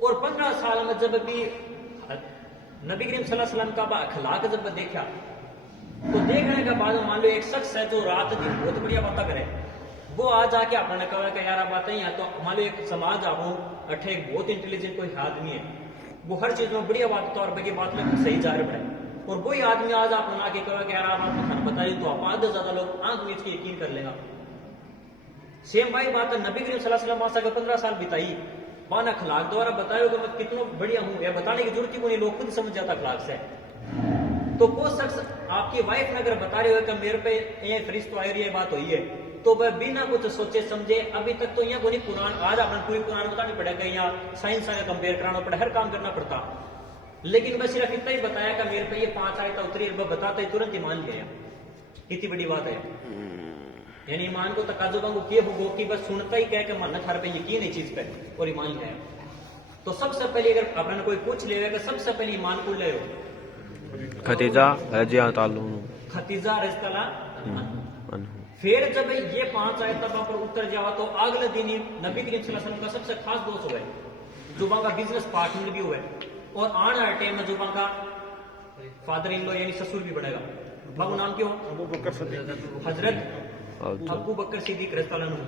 اور 15 سال میں جب بھی نبی کریم صلی اللہ علیہ وسلم کا اخلاق جب دیکھا تو دیکھنے کے بعد مان لو ایک شخص ہے جو رات دن بہت بڑھیا باتیں کرے وہ آج آ کے اپنے نے کہا کہ یار باتیں ہیں تو مان لو ایک سماج آپ اٹھے ایک بہت انٹیلیجنٹ کوئی آدمی ہے وہ ہر چیز میں بڑھیا بات طور پہ یہ بات میں صحیح جا رہے پڑے اور کوئی آدمی آج آپ بنا کے کہا کہ یار آپ بتائیے تو آپ آدھے زیادہ لوگ آنکھ میچ کے یقین کر لے گا سیم بھائی بات ہے نبی کریم صلی اللہ علیہ وسلم 15 سال بتائی बान अखलाक द्वारा बताया कि मैं कितना बढ़िया हूं, या बताने की जरूरत ही को नहीं, लोग खुद समझ जाता अखलाक से। तो कोई शख्स आपकी वाइफ ने अगर बता रहे हो कि मेरे पे ये फरिश्ता आई ये बात हुई है, तो वह बिना कुछ सोचे समझे, अभी तक तो यहाँ को नहीं कुरान, आज अपने पूरी कुरान बतानी पड़ेगा, यहाँ साइंस का कंपेयर कराना पड़ा, हर काम करना पड़ता, लेकिन मैं सिर्फ इतना ही बताया कि मेरे पे ये 5 आयत उतरी, बताता ही तुरंत ईमान लिया। कितनी बड़ी बात है, यानी ईमान को तकाजो को किए हो कि बस सुनता ही कह के मन थार पे यकीन है चीज पे और ईमान ले आया। तो सबसे पहले अगर आपने कोई पूछ ले, सबसे पहले ईमान को ले खतीजा रजिया तालू खतीजा रजतला। फिर जब ये 5 आयत तब पर उतर जावा तो अगले दिन ही नबी करीम सल्लल्लाहु अलैहि वसल्लम का सबसे खास दोस्त हुआ, जो का बिजनेस पार्टनर भी हुआ, और आने वाले टाइम में जो का फादर इन लॉ यानी ससुर भी बढ़ेगा। बाबू नाम क्यों? हजरत अबू बकर सिद्दीक रज़ियल्लाहु अन्हु।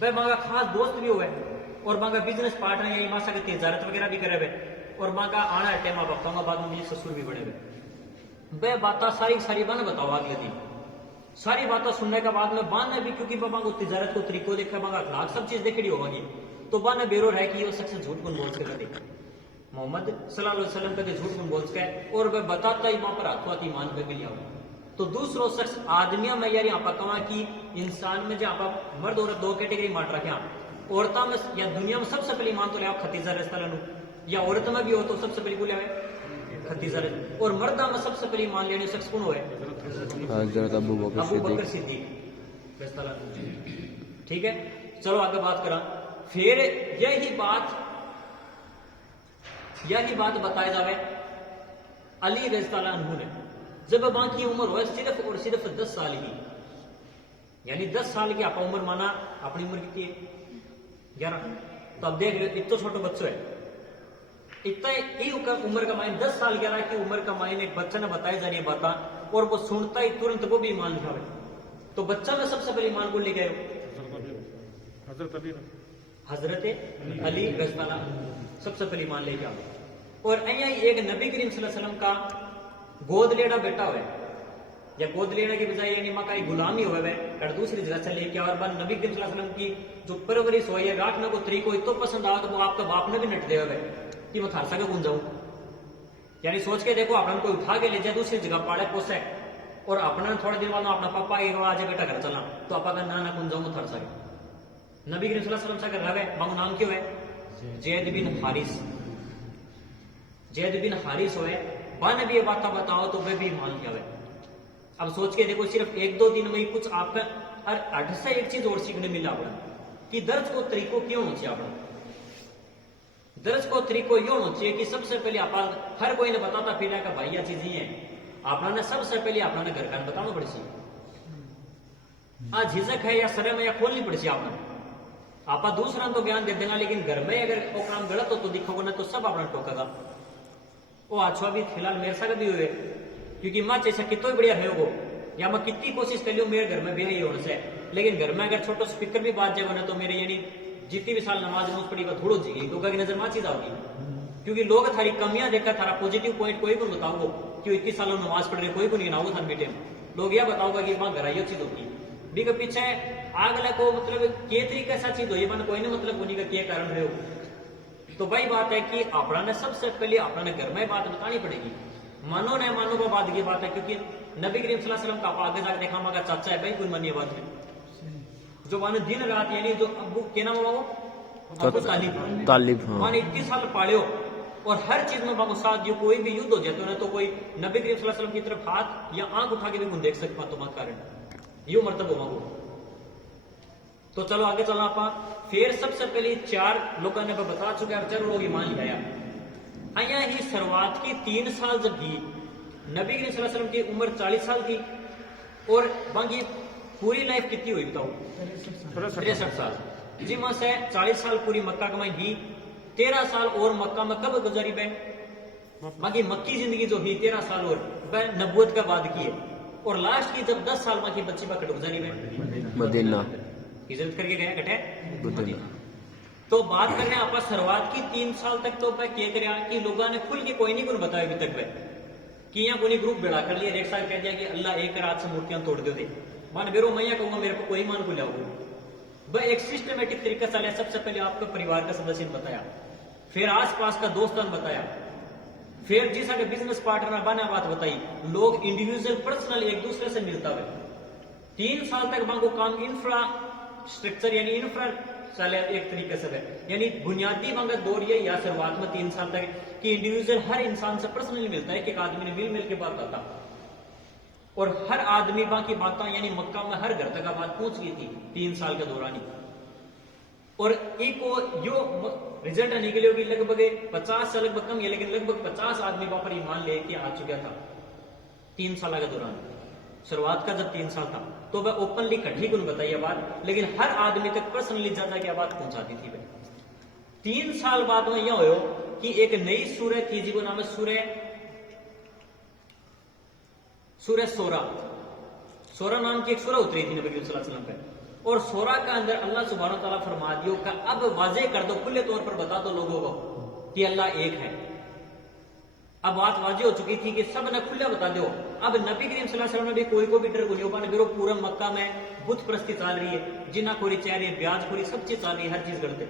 वह मांगा खास दोस्त भी हुआ और मांगा बिजनेस पार्टनर यही मासा के तिजारत वगैरह भी करे हुए, और मांगा आना टाइम आप बताऊंगा बाद में ससुर भी बड़े हुए। वह बात सारी बन बताओ अगले दिन, सारी बातें सुनने के बाद में बान ने भी, क्योंकि बाबा को तिजारत को तरीको देखा, मांगा अखलाक सब चीज देखी होगी, तो बान ने बेरो है कि वो शख्स झूठ कौन बोल के मोहम्मद सल्लल्लाहु अलैहि वसल्लम का झूठ कौन बोल के, और वह बताता ही वहां पर हाथों ईमान पे लिया हुआ। तो दूसरो शख्स आदमियों में यार यहाँ पर कहा कि इंसान में जहाँ पर मर्द औरत 2 कैटेगरी मार रखे, औरतों में या दुनिया में सबसे पहले ईमान तो लिया खतीजा रज़ियल्लाहु अन्हु, या औरत में भी हो तो सबसे पहले बोले खतीजा, और मर्दा में सबसे पहले ईमान लेने शख्स कौन हुए? हजरत अबू बकर सिद्दीक रज़ियल्लाहु अन्हु। ठीक है, चलो आगे बात करा। फिर यही बात बताया जावे अली रज़ियल्लाहु अन्हु ने, जब वहां की उम्र हो सिर्फ और सिर्फ 10 साल ही, यानी 10 साल की आप उम्र माना, अपनी उम्र कितनी है? 11। तो अब देख लो इतना छोटा बच्चा है, इतना ही उम्र का मायने 10 साल 11 की उम्र का मायने एक बच्चा ने बताया जा रही है बात, और वो सुनता ही तुरंत वो भी ईमान लिखा। तो बच्चा में सबसे पहले ईमान को ले गए हजरत अली रज़ियल्लाहु अन्हु सबसे पहले ईमान ले गया। और यहाँ एक नबी करीम सल्लल्लाहु अलैहि वसल्लम का गोद लेना बेटा हुआ, या गोद लेने की बजाय यानी माँ का गुलामी हुआ है, और दूसरी जगह से लेके, और बाद नबी करीम सल्लल्लाहु अलैहि वसल्लम की जो परवरिश हुई है, राखने को तरीको इतना पसंद आया, तो वो आपका बाप ने भी नट दे हुए कि मैं खालसा का कौन जाऊं, यानी सोच के देखो अपना कोई उठा के ले जाए दूसरी जगह पाड़े पोसे, और अपना थोड़े दिन बाद अपना पापा आज बेटा घर चलना, तो आपा का ना कौन जाऊं थर सके। नबी करीम सल्लल्लाहु अलैहि वसल्लम से रहे मांगो नाम क्यों है? जैद बिन हारिस। जैद बिन हारिस हुए बाने भी ये बात बताओ तो वह भी मान लिया। अब सोच के देखो सिर्फ 1-2 दिन में ही कुछ आपका हट से एक चीज और सीखने मिला हुआ कि दर्ज को तरीको क्यों होना चाहिए। अपना दर्ज को तरीको यो होना चाहिए कि सबसे पहले आप हर कोई ने बताता फिर का भाई चीज ही है, आपने सबसे पहले आपने घर का बताना पड़ी सी, झिझक है या शर्म है या खोलनी पड़ी सी आपने। आप दूसरा तो ज्ञान दे देना, लेकिन घर में अगर वो काम गलत हो तो दिखोगे ना तो सब अपना टोकेगा। वो अच्छा भी फिलहाल मेरे साथ भी हुए, क्योंकि माँ जैसा कितना बढ़िया है वो, या मैं कितनी कोशिश कर लियो मेरे घर में बेहद होने से, लेकिन घर में अगर छोटा स्पीकर भी बात जाए ना तो मेरे यानी जितनी भी साल नमाज नमाज पड़ी वह थोड़ी जी लोगों की नजर माँ चीज आओगी, क्योंकि लोग थारी कमियां देखकर थारा पॉजिटिव पॉइंट कोई को बताओगे कि 21 सालों नमाज पढ़ रहे कोई को नहीं गिनाओगे थार बेटे में, लोग यह बताओगे कि माँ घर आई चीज होगी भी के पीछे आगला को मतलब के तरीके सा चीज हो कोई नहीं मतलब उन्हीं का क्या कारण रहे हो। तो वही बात है कि अपना ने सबसे पहले अपना ने घर में बात बतानी पड़ेगी, मानो न मानो को बात की बात है, क्योंकि नबी करीम सल्लल्लाहु अलैहि वसल्लम का आगे जाकर देखा हमारा चाचा है भाई कोई मानिए बात है, जो मानो दिन रात यानी जो अबू के नाम वो अबू तालिब माने 21 साल पाले हो, और हर चीज में बाबू साथ दियो, कोई भी युद्ध हो जाता है तो कोई नबी करीम सल्लल्लाहु अलैहि वसल्लम की तरफ हाथ या आंख उठा के भी देख सकता तो मत कारण यो मर्तबा मांगो। तो चलो आगे चलना आप। फिर सबसे पहले 4 लोगों ने बता चुके हैं, 4 लोग ईमान लिया। आया ही शुरुआत की 3 साल जब की नबी करीम सल्लल्लाहु अलैहि वसल्लम की उम्र 40 साल थी, और बाकी पूरी लाइफ कितनी हुई बताओ 63 साल, जिसमें से 40 साल पूरी मक्का कमाई की, 13 साल और मक्का में कब गुजारी बे, बाकी मक्की जिंदगी जो ही 13 साल और वह नबूवत का बाद की है, और लास्ट की जब 10 साल की बच्ची बात गुजारी बे मदीना हिजरत करके गया कटे मदीना। तो बात कर रहे हैं आप शुरुआत की 3 साल तक तो क्या कर कि लोगों ने खुल के कोई नहीं कुछ बताया अभी तक कि यहाँ कोई ग्रुप बेड़ा कर लिया, एक साल कह दिया कि अल्लाह एक रात से मूर्तियां तोड़ दो दे मान बेरो मैं कहूंगा मेरे को कोई मान को लाओ, वह एक सिस्टमेटिक तरीका से सबसे पहले आपको परिवार का सदस्य ने बताया, फिर आस पास का दोस्तों ने बताया, फिर जिस आगे बिजनेस पार्टनर बना बात बताई, लोग इंडिविजुअल पर्सनल एक दूसरे से मिलता हुए 3 साल तक बांगो काम इंफ्रास्ट्रक्चर यानी इंफ्रा चले एक तरीके से, यानी बुनियादी मांगा दौर ये या शुरुआत में 3 साल तक कि इंडिविजुअल हर इंसान से पर्सनली मिलता है, एक आदमी ने मिल के बात करता और हर आदमी बाकी बातें यानी मक्का में हर घर तक बात पहुंच गई थी 3 साल के दौरान ही। और एक यो रिजल्ट निकले होगी लगभग 50 से लगभग कम है, लेकिन लगभग 50 आदमी वहां पर ईमान लेके आ चुका था 3 साल के दौरान। शुरुआत का जब 3 साल था तो वह ओपनली कठी को बताइए बात, लेकिन हर आदमी तक पर्सनली ज्यादा क्या बात पहुंचाती थी वह। 3 साल बाद में यह हो कि एक नई सूरह थी जिसको नाम है सूरह सोरा नाम की एक सूरह उतरी थी नबी सल्लल्लाहु अलैहि वसल्लम पे, और सोरा का अंदर अल्लाह सुब्हानहू तआला फरमा दियो का अब वाजे कर दो, खुले तौर पर बता दो लोगों को कि अल्लाह एक है। अब बात वाजे हो चुकी थी कि सब ने खुले बता दो। अब नबी करीम सल्लल्लाहु अलैहि वसल्लम ने भी कोई को भी डर गुनियों ने पूरा मक्का में बुत परस्ती चल रही है, जिना खोरी चल रही है, ब्याज खोरी सब चीज चल रही है, हर चीज गलत है।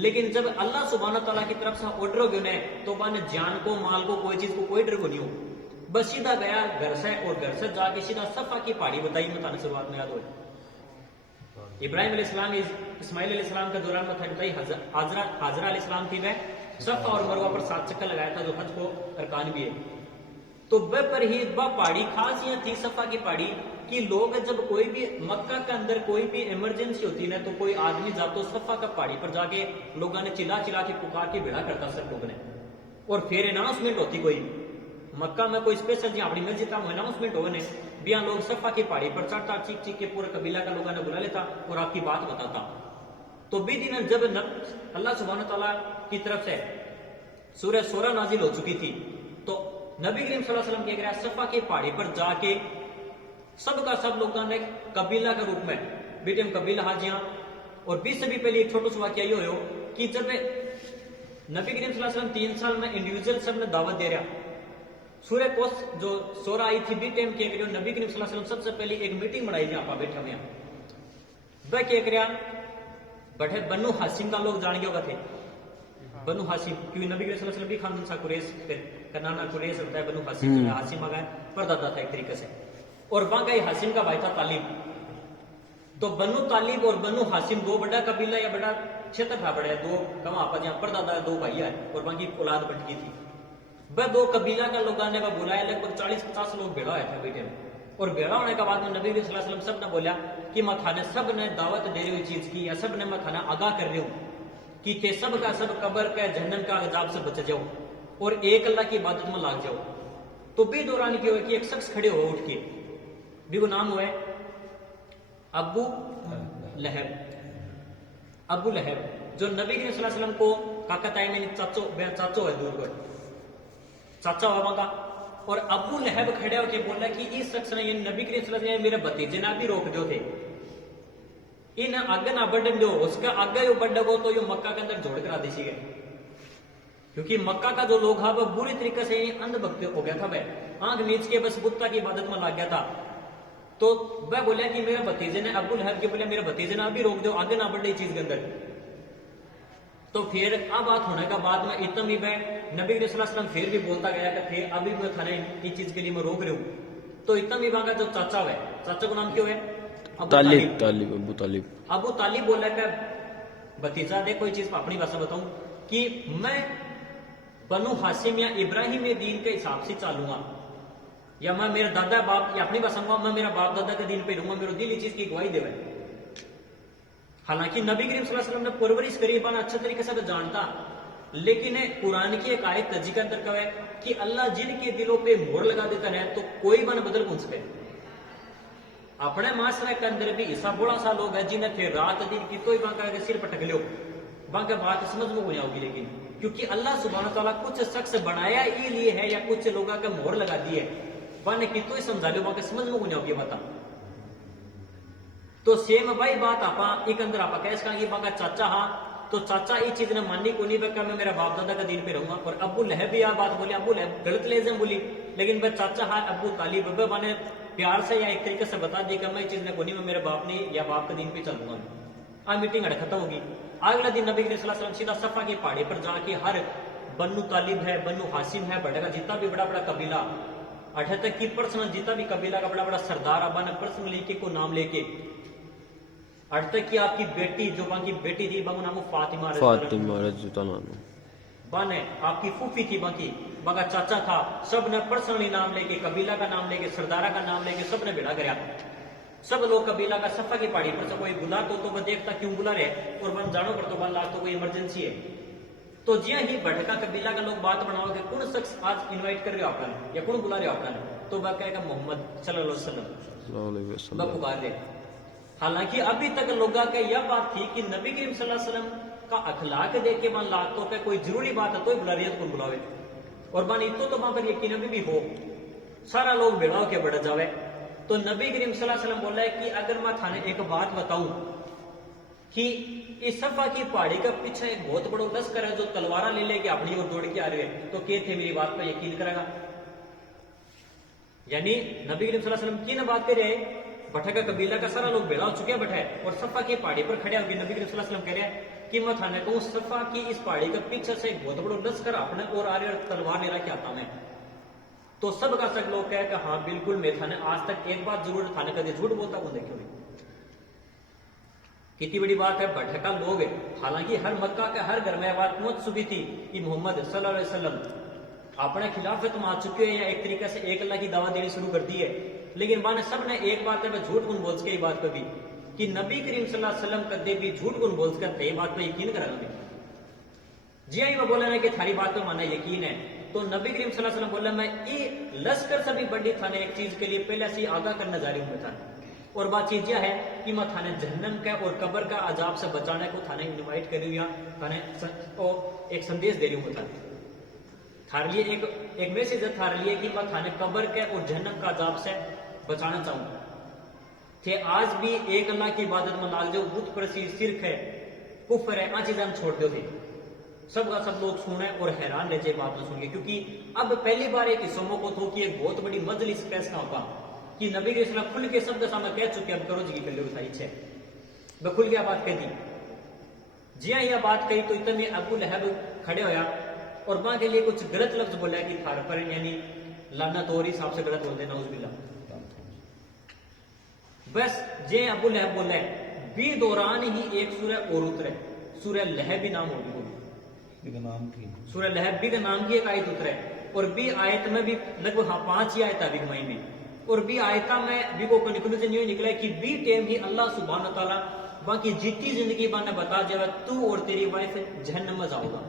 लेकिन जब अल्लाह सुब्हानहू तआला की तरफ से ऑर्डर हो गया तो बाने जान को माल को कोई चीज को कोई डर गुनियो, बस सीधा गया घर से, और घर से जाके सीधा सफा की पहाड़ी बताई मैं शुरुआत में याद हो। इब्राहिम अलैहिस्सलाम इस्माइल अलैहिस्सलाम के दौरान में बताई हाजरा अलैहिस्सलाम थी, वह सफा और मरवा पर 7 चक्कर लगाया था जो हज को अरकान भी है। तो वह पर ही वह पहाड़ी खास यह थी सफा की पहाड़ी कि लोग जब कोई भी मक्का के अंदर कोई भी इमरजेंसी होती ना तो कोई आदमी जातो सफा का पहाड़ी पर जाके लोगों ने चिल्ला चिल्ला के पुकार के भिड़ा करता सब लोगों ने, और फिर अनाउंसमेंट होती कोई मक्का में कोई स्पेशल जी अपनी मस्जिद का अनाउंसमेंट होने बिया लोग सफा की पहाड़ी पर चढ़ता चीख चीख के पूरे कबीला का लोगों ने बुला लेता और आपकी बात बताता। तो भी दिन जब अल्लाह सुब्हानहू तआला की तरफ से सूरह सोरा नाजिल हो चुकी थी तो नबी करीम सल्लल्लाहु अलैहि वसल्लम क्या करा, सफा की पहाड़ी पर जाके सबका सब लोगों ने कबीला के रूप में बेटे कबीला हाजियां, और 20 से भी पहले एक छोटा सा वाकया ये हो कि जब नबी करीम सल्लल्लाहु अलैहि वसल्लम 3 साल में इंडिविजुअल सब ने दावत दे रहा, सूर्य कोस जो सोरा आई थी बी टाइम के नबी करीम सल्लल्लाहु अलैहि वसल्लम सबसे पहले एक मीटिंग बनाई थी, आप बैठे हुए वह क्या करा बैठे बनु हासिम का लोग जान गए थे, बनु हासिम क्योंकि नबी करीम सल्लल्लाहु अलैहि वसल्लम भी खानदान सा कुरैश करनाना कुरैश होता है, बनु हासिम हासिम आ गए परदादा था एक तरीके से, और वहां का हासिम का भाई था तालिब। तो बनु तालिब और बनु हासिम दो बड़ा कबीला या बड़ा क्षेत्र था, बड़े दो कम आपस यहाँ परदादा 2 भाई है और वहां की औलाद बट गई थी। वह 2 कबीला का लोगों ने बुलाया, लगभग 40-50 लोग भेड़ा हुए थे बेटे में, और भेड़ा होने के बाद में नबी सल्लल्लाहु अलैहि वसल्लम सब ने बोला कि मैं थाने सब ने दावत दे रही हुई चीज की या सब ने मैं थाना आगाह कर रही हूँ कि थे सब का सब कब्र का जहन्नम का अजाब से बच जाओ और एक अल्लाह की इबादत में लाग जाओ। तो बे दौरान क्या हुआ कि एक शख्स खड़े हो उठ के, भी वो नाम हुआ है अबू लहब, जो नबी करीम सल्लल्लाहु अलैहि वसल्लम को काकत आई में चाचो है दूर पर चाचा हुआ का, और अबू लहब खड़े होकर बोला कि इस शख्स ने नबी करीम सल्लल्लाहु अलैहि वसल्लम मेरे भतीजे ना भी रोक दो थे, इन आगे ना बढ़न दो, उसका आगे यो बढ़ गो तो यो मक्का के अंदर जोड़ करा देसी गए, क्योंकि मक्का का जो लोग है वह बुरी तरीके से अंधभक्त हो गया था, वह आंख नीच के बस बुत्ता की इबादत में लग गया था। तो वह बोला कि मेरे भतीजे ने अबू लहब के बोले मेरे भतीजे ना भी रोक दो, आगे ना बढ़ रही चीज के अंदर। तो फिर अब बात होने का बाद में इतना भी मैं नबी सल्लल्लाहु अलैहि वसल्लम फिर भी बोलता गया कि थे अभी मैं थाने इस चीज के लिए मैं रोक रही हूँ। तो इतना भी मांगा जो चाचा है, चाचा को नाम क्यों है अबू तालिब बोला कि भतीजा दे कोई चीज अपनी भाषा बताऊं कि मैं बनु हासिम या इब्राहिम दीन के हिसाब से चालूंगा, या मैं मेरे दादा बाप या अपनी भाषा मैं मेरा बाप दादा के दीन पे रहूंगा, मेरे दिल चीज की गवाही देवे। हालांकि नबी करीम सल्लल्लाहु अलैहि वसल्लम ने परवरिश करी बना अच्छे तरीके से जानता, लेकिन कुरान की एक आयत तजी के अंदर क्या है कि अल्लाह जिनके दिलों पे मोहर लगा देता है तो कोई बन बदल पहुंच पे। अपने माशरे के अंदर भी ऐसा बड़ा सा लोग है जिन्हें थे रात दिन की तो बांका के सिर पटक लो, बांका बात समझ में हो जाओगी, लेकिन क्योंकि अल्लाह सुब्हानहू तआला कुछ शख्स बनाया ये लिए है या कुछ लोगों के मोहर लगा दी है, बाने की तो समझा लो बांका समझ में हो जाओगी बता। तो सेम भाई बात आपा एक अंदर आपा कैसे कहेंगे बांका चाचा हाँ, तो चाचा ये चीज ने माननी को नहीं बका मैं मेरा बाप दादा का दीन पे रहूंगा, और अबू लहब भी यह बात बोले, अबू लहब गलत लेजम बोली, लेकिन वह चाचा हाँ अबू तालिब बाने प्यार से या एक तरीके से बता दी कि मैं चीज ने कोनी में मेरे बाप ने या बाप के दीन पे चलूंगा। आ मीटिंग अड़ खत्म होगी। अगला दिन नबी करीम सल्लल्लाहु अलैहि वसल्लम सीधा सफा की पहाड़ी पर जाके हर बन्नू तालिब है, बन्नू हासिम है, बड़ा का जितना भी बड़ा बड़ा कबीला, अठे तक की पर्सनल जितना भी कबीला का बड़ा बड़ा सरदार अब्बा ने पर्सनल लेके को नाम लेके, अठ तक की आपकी बेटी जो बाकी बेटी थी बाबू नाम फातिमा फातिमा रज़ी अल्लाह अन्हा, बाने आपकी फूफी थी बाकी बागा चाचा था, सब ने पर्सनली नाम लेके, कबीला का नाम लेके, सरदारा का नाम लेके सब ने बेड़ा कराया। सब लोग कबीला का सफा की पहाड़ी पर से कोई बुला तो वह देखता क्यों बुला रहे, और बन जानो पर तो बन ला तो कोई इमरजेंसी है। तो जिया ही भटका कबीला का लोग बात बनाओगे कौन शख्स आज इनवाइट कर रहे हो आपने या कौन बुला रहे हो आपने, तो वह कहेगा मोहम्मद सल्लल्लाहु अलैहि वसल्लम, वह पुकार ले। हालांकि अभी तक लोगों का यह बात थी कि नबी करीम सल्लल्लाहु अलैहि वसल्लम का अखलाक देख के मन लागतो के कोई जरूरी बात है तो बुला रही है तो बुलावे, और बन इतो तो वहां पर यकीन भी हो सारा लोग भेड़ा होके बढ़ जावे। तो नबी करीम सल्लल्लाहु अलैहि वसल्लम बोला है कि अगर मैं थाने एक बात बताऊं कि इस सफा की पहाड़ी का पीछे एक बहुत बड़ा लश्कर है जो तलवारा ले लेके अपनी ओर दौड़ के आ रहे हैं, तो के थे मेरी बात पर यकीन करेगा। यानी नबी करीम सल्लल्लाहु अलैहि वसल्लम की न बात करे, भटका कबीला का सारा लोग भेड़ा हो चुके बैठे और सफा की पहाड़ी पर खड़े होकर नबी करीम सल्लल्लाहु अलैहि वसल्म कह रहे हैं कि मैं थाने कहूं सफा की इस पहाड़ी के पीछे से एक बहुत बड़ा लश्कर अपने और आ रहे और तलवार ले रहा आता मैं, तो सब का सब लोग कहे कि हाँ बिल्कुल मैं थाने आज तक एक बात जरूर थाने कभी झूठ बोलता हूं, देखियो कितनी बड़ी बात है। भटका लोग है, हालांकि हर मक्का के हर घर में बात पहुंच चुकी थी कि मोहम्मद सल्लल्लाहु अलैहि वसल्लम अपने खिलाफत में आ चुके हैं या एक तरीके से एक अल्लाह की दावा देनी शुरू कर दी है, लेकिन माने सब ने एक बात है झूठ गुण बोल के बात कभी कि नबी करीम सल्लल्लाहु अलैहि वसल्लम कदे भी झूठ गुण बोल कर बात पर यकीन करा। जी ही मैं बोला ना कि थारी बात पर माना यकीन है, तो नबी करीम सल्लल्लाहु अलैहि वसल्लम बोला मैं ये लश्कर से भी बड़ी थाने एक चीज के लिए पहले से आगाह करने जा रही हूं थाने, और बात चीज यह है कि मैं थाने जहन्नम का और कब्र का अजाब से बचाने को थाने इनवाइट कर रही हूं, थाने एक संदेश दे रही हूं थाने थारे लिए एक मैसेज है थारे लिए कि मैं थाने कब्र के और जहन्नम का अजाब से बचाना चाहूंगा। थे आज भी एक अल्लाह की इबादत में लाग जाओ, बुत परसी सिर्क है, कुफर है, आ चीजें हम छोड़ दो थे। सब का सब लोग सुने और हैरान रह जाए बात में सुन के, क्योंकि अब पहली बार एक हिस्सों को थो कि एक बहुत बड़ी मजलिस फैसला होगा कि नबी के इस्लाम खुल के शब्द सामने कह चुके अब करो जी कर लो सारी इच्छा वह खुल के बात कह दी। जिया यह बात कही तो इतने अबू लहब खड़े होया और मां के लिए कुछ गलत लफ्ज बोला कि थार पर यानी लानत और हिसाब से गलत बोलते ना उस बस जे अबू लहब बोला बी दौरान ही एक सूरह और उतरे, सूरह लहब भी नाम होगी सूरह लहब भी का नाम की एक आयत उतरे, और बी आयत में भी लगभग 5 ही आयत अभी मई में, और बी आयता में भी को कंक्लूजन ये निकला कि बी टाइम ही अल्लाह सुब्हान व तआला बाकी जीती जिंदगी बाने बता जावे तू और तेरी वाइफ जहन्नम में जाओगा।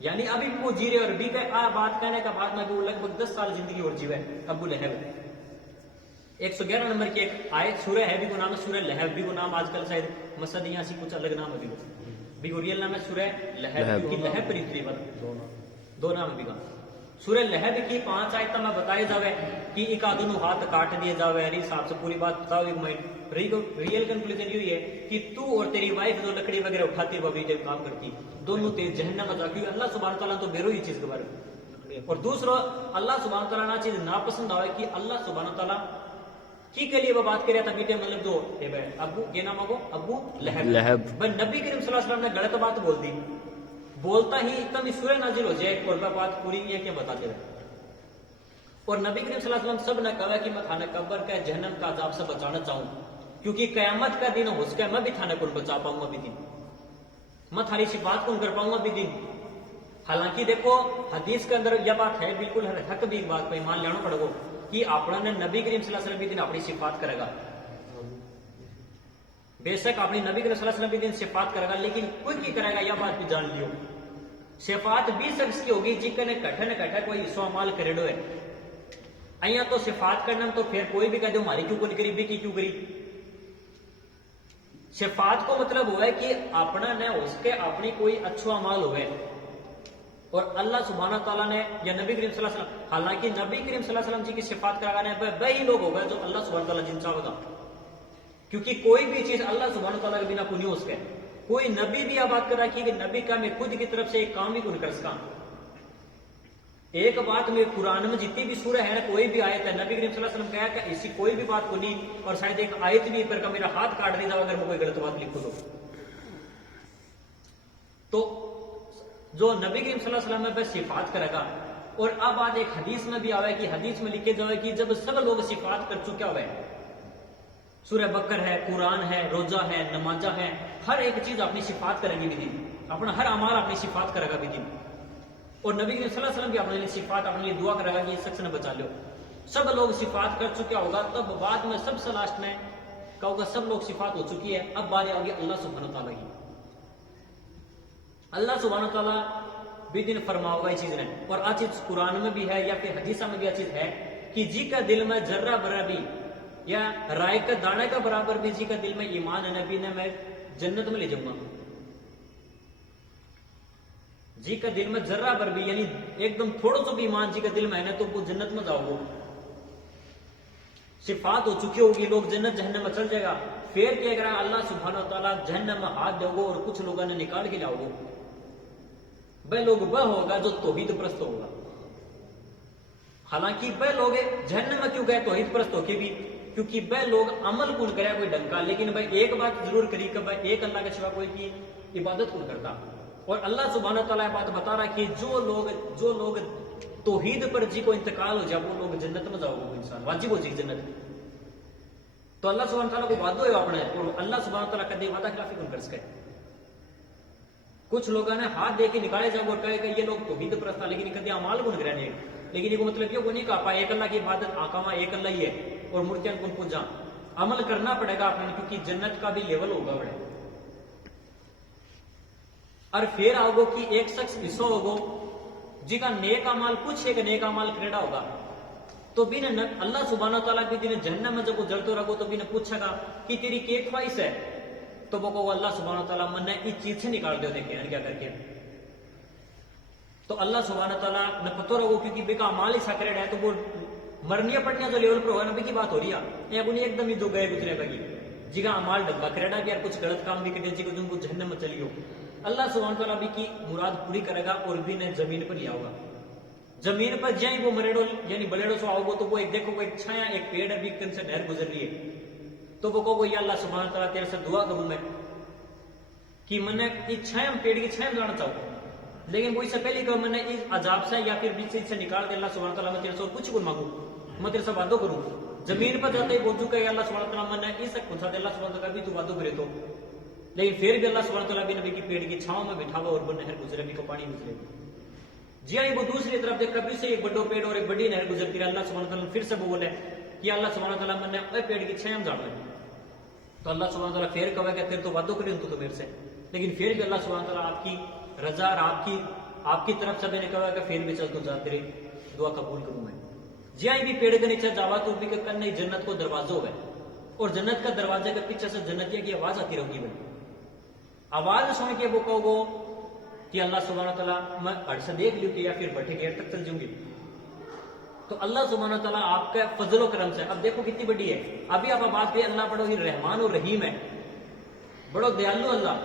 यानी अभी वो जी रहे और बी का आ बात कहने का बाद में भी वो लगभग 10 साल जिंदगी और जीवे अबू लहब। 111 नंबर की एक आयत सूरह है भी को नाम है सूरह लहब, भी को नाम आजकल शायद मसद यहाँ से कुछ अलग नाम है भी को रियल नाम है सूरह लहब की लहब पर दो नाम है भी का सूरह लहब की 5 आयत में बताए जावे कि एक दोनों हाथ काट दिए जावे, हिसाब से पूरी बात बताओ एक माइंड रियल कंक्लूजन यही है कि तू और तेरी वाइफ जो लकड़ी वगैरह उठाती वो भी काम करती दोनों तेज जहन्नम में जाती। अल्लाह सुब्हान तआला तो बेरो ही चीज के बारे में, और दूसरा अल्लाह सुब्हान तआला ना चीज नापसंद आवे कि अल्लाह सुब्हान तआला की के लिए वो बात कर रहा था मीटे मतलब जो अबू ये नाम हो अबू लहब नबी करीम सल्लल्लाहु अलैहि वसल्लम ने गलत बात बोल दी, बोलता ही एकदम सूरह नाजिल हो जाए और बात पूरी ये क्या बताते रहे। और नबी करीम सल्लल्लाहु अलैहि वसल्लम सब ने कहा कि मैं थाने कब्र का जहन्नम का अजाब से बचाना चाहूं, क्योंकि कयामत का दिन हो सके मैं भी थाने को बचा पाऊंगा भी दिन, मैं थारी सी बात कौन कर पाऊंगा भी दिन। हालांकि देखो हदीस के अंदर यह बात है बिल्कुल हक भी बात पे मान लेना पड़ेगा कि अपना ने नबी करीम सल्लल्लाहु अलैहि वसल्लम भी दिन अपनी सिफात करेगा, बेशक अपनी नबी करीम सल्लल्लाहु अलैहि वसल्लम भी दिन सिफात करेगा, लेकिन कोई की करेगा यह बात भी जान लियो। सिफात 20 शख्स की होगी जिकने कठन कठा कोई हिस्सो अमाल करेडो है, अया तो सिफात करना तो फिर कोई भी कह दो हमारी क्यों करी भी की क्यों करी। सिफात को मतलब हुआ है कि अपना ने उसके अपनी कोई अच्छो अमाल हुए और अल्लाह सुब्हान तआला ने या नबी करीम सल्लल्लाहु अलैहि वसल्लम, हालांकि नबी करीम सल्लल्लाहु अलैहि वसल्लम जी की सिफात कराने वही लोग हो गए जो अल्लाह सुब्हान तआला जिन चाहेगा, क्योंकि कोई भी चीज अल्लाह सुब्हान तआला के बिना नहीं हो सके। कोई नबी भी यह बात कर रहा है कि नबी का मैं खुद की तरफ से एक काम भी कुन कर सका, ایک بات میں قرآن میں جتنی بھی سورہ ہے نا، کوئی بھی آیت ہے، نبی کریم صلی اللہ علیہ وسلم کہا کہ ایسی کوئی بھی بات کو نہیں، اور شاید ایک آیت بھی پر کا میرا ہاتھ کاٹ دے جاؤ اگر میں کوئی غلط بات لکھوں تو جو نبی کریم صلی اللہ علیہ وسلم میں بس صفات کرے گا. اور اب بات ایک حدیث میں بھی آئے کہ حدیث میں لکھے جائے کہ جب سب لوگ صفات کر چکے ہوئے، سورہ بکر ہے، قرآن ہے، روزہ ہے، نمازہ ہے، ہر ایک چیز اپنی صفات کرے گی بھی دن، اپنا ہر اعمال اپنی صفات کرے گا بھی دن. اور نبی کریم صلی اللہ علیہ وسلم بھی اپنے لیے صفات، اپنے لیے دعا کرے گا کہ اس شخص نے بچا لو. سب لوگ صفات کر چکے ہوگا، تب بعد میں سب سے لاسٹ میں کہا ہوگا سب لوگ صفات ہو چکی ہے، اب باری آ گئی اللہ سبحانہ تعالیٰ کی. اللہ سبحانہ تعالیٰ بھی دن فرما ہوگا یہ چیز نے. اور آج چیز قرآن میں بھی ہے یا پھر حدیثہ میں بھی یہ چیز ہے کہ جی کا دل میں ذرہ برابر بھی یا رائے کا دانے کا برابر بھی جی کا دل میں ایمان ہے نبی نے میں جنت میں لے جاؤں گا. جی کا دل میں ذرہ بر بھی یعنی ایک دم تھوڑا سا بھی ایمان جی کا دل میں ہے نا تو وہ جنت میں جاؤ گے. صفات ہو چکی ہوگی، لوگ جنت جہنم میں چل جائے گا. پھر کیا کرا اللہ سبحانہ تعالیٰ جہنم میں ہاتھ دو گو اور کچھ لوگوں نے نکال کے لاؤ گے. وہ لوگ وہ ہوگا جو توحید پرست ہوگا. حالانکہ وہ لوگ جہنم میں کیوں گئے توحید پرست ہو کے بھی؟ کیونکہ وہ لوگ عمل کون کرے کوئی ڈنگ کا، لیکن بھائی ایک بات ضرور کری کہ بھائی ایک اللہ کے سوا کوئی کی عبادت کون کرتا. اور اللہ سبحانہ تعالیٰ بات بتا رہا کہ جو لوگ توحید پر جی کو انتقال ہو جائے وہ لوگ جنت میں جاؤ گے، انسان واجب ہو جائے جنت. تو اللہ سبحانہ تعالیٰ کو وعدہ ہے اپنے، اور اللہ سبحانہ تعالیٰ کدی وعدہ خلافی کون کر سکے. کچھ لوگوں نے ہاتھ دے کے نکالے جاؤ اور کہے کہ یہ لوگ توحید پرست تھا لیکن کدی اعمال کون کرنے، لیکن یہ مطلب یہ نہیں کہا پائے ایک اللہ کی عبادت آکاما ایک اللہ ہی ہے اور مورتیاں کون پوجا. عمل کرنا پڑے گا اپنے، کیونکہ جنت کا بھی لیول ہوگا بڑے. اور پھر آؤ گو کہ ایک شخص ایسا ہوگا جی کا نیک امال کچھ ایک نیک امال کریڈا ہوگا تو بھی نے اللہ سبحانہ تعالیٰ بھی دن جہنم میں جب وہ جلتے رہو تو بھی نے پوچھے گا کہ تیری کیا خواہش ہے، تو وہ کہو اللہ سبحانہ تعالیٰ من نے اس چیز سے نکال دو دیکھے کیا کر کے. تو اللہ سبحانہ تعالیٰ نے پتہ رہو کیونکہ بے کا امال ایسا کریڈا ہے تو وہ مرنیا پڑنیا جو لیول پر ہوگا نبی کی بات ہو رہی ہے اب انہیں ایک دم ہی جو گئے گزرے گا جی کا امال ڈبا کریڈا بھی اور کچھ غلط کام بھی کرے جی کو جن کو جہنم میں چلی ہو. اللہ سبحانہ تعالیٰ بھی کی مراد پوری کرے گا اور بھی نے زمین پر لیا ہوگا. زمین پر جائیں وہ مریڑو یعنی بلیڑوں سے آؤ گو تو وہ ایک دیکھو ایک چھایا ایک پیڑ ہے بھی سے نہر گزر رہی ہے تو وہ کہو یا اللہ سبحانہ تعالیٰ تیرے سے دعا کروں میں کہ میں نے اس چھایا پیڑ کی چھایا میں جانا چاہوں، لیکن وہ اس سے پہلے کہ میں نے اس عذاب سے یا پھر بیچ سے نکال کے اللہ سبحانہ تعالیٰ میں تیرے سے کچھ کو مانگوں، میں تیرے سے وعدہ کروں. زمین پر جاتے ہی بول چکا ہے اللہ سبحانہ تعالیٰ میں نے اس سے پوچھا اللہ سبحانہ تعالیٰ بھی تو وعدہ کرے تو، لیکن پھر بھی اللہ سبحانہ تعالیٰ بھی نبی کی پیڑ کی چھاؤں میں بٹھا ہوا اور وہ نہر گزرے بھی کو پانی گزرے گی. جی ہاں وہ دوسری طرف دیکھ کبھی سے ایک بڑا پیڑ اور ایک بڑی نہر گزرتی ہے. اللہ سبحانہ تعالیٰ پھر سے وہ بولے کہ اللہ سبحانہ تعالیٰ میں نے پیڑ کی چھاؤں میں جانا ہے تو اللہ سبحانہ تعالیٰ پھر کہا کہ پھر تو وعدہ کرے تو میرے سے، لیکن پھر بھی اللہ سبحانہ تعالیٰ آپ کی رضا اور آپ کی طرف سے میں نے کہا کہ پھر بھی چل تو جا تیری دعا قبول کروں میں. جی ہاں بھی پیڑ کے نیچے جاوا تو بھی کرنے جنت کو دروازہ ہوگا اور جنت کا دروازے کے پیچھے سے جنتیہ کی آواز آتی رہے گی. آواز سن کے وہ کہو گو کہ اللہ سبحانہ تعالیٰ میں اڑ سے دیکھ لوں کہ یا پھر بٹھے گیٹ تک چل جاؤں گی. تو اللہ سبحانہ تعالیٰ آپ کا فضل و کرم سے اب دیکھو کتنی بڑی ہے. ابھی آپ بات پہ اللہ بڑو ہی رحمان اور رحیم ہے، بڑو دیالو اللہ.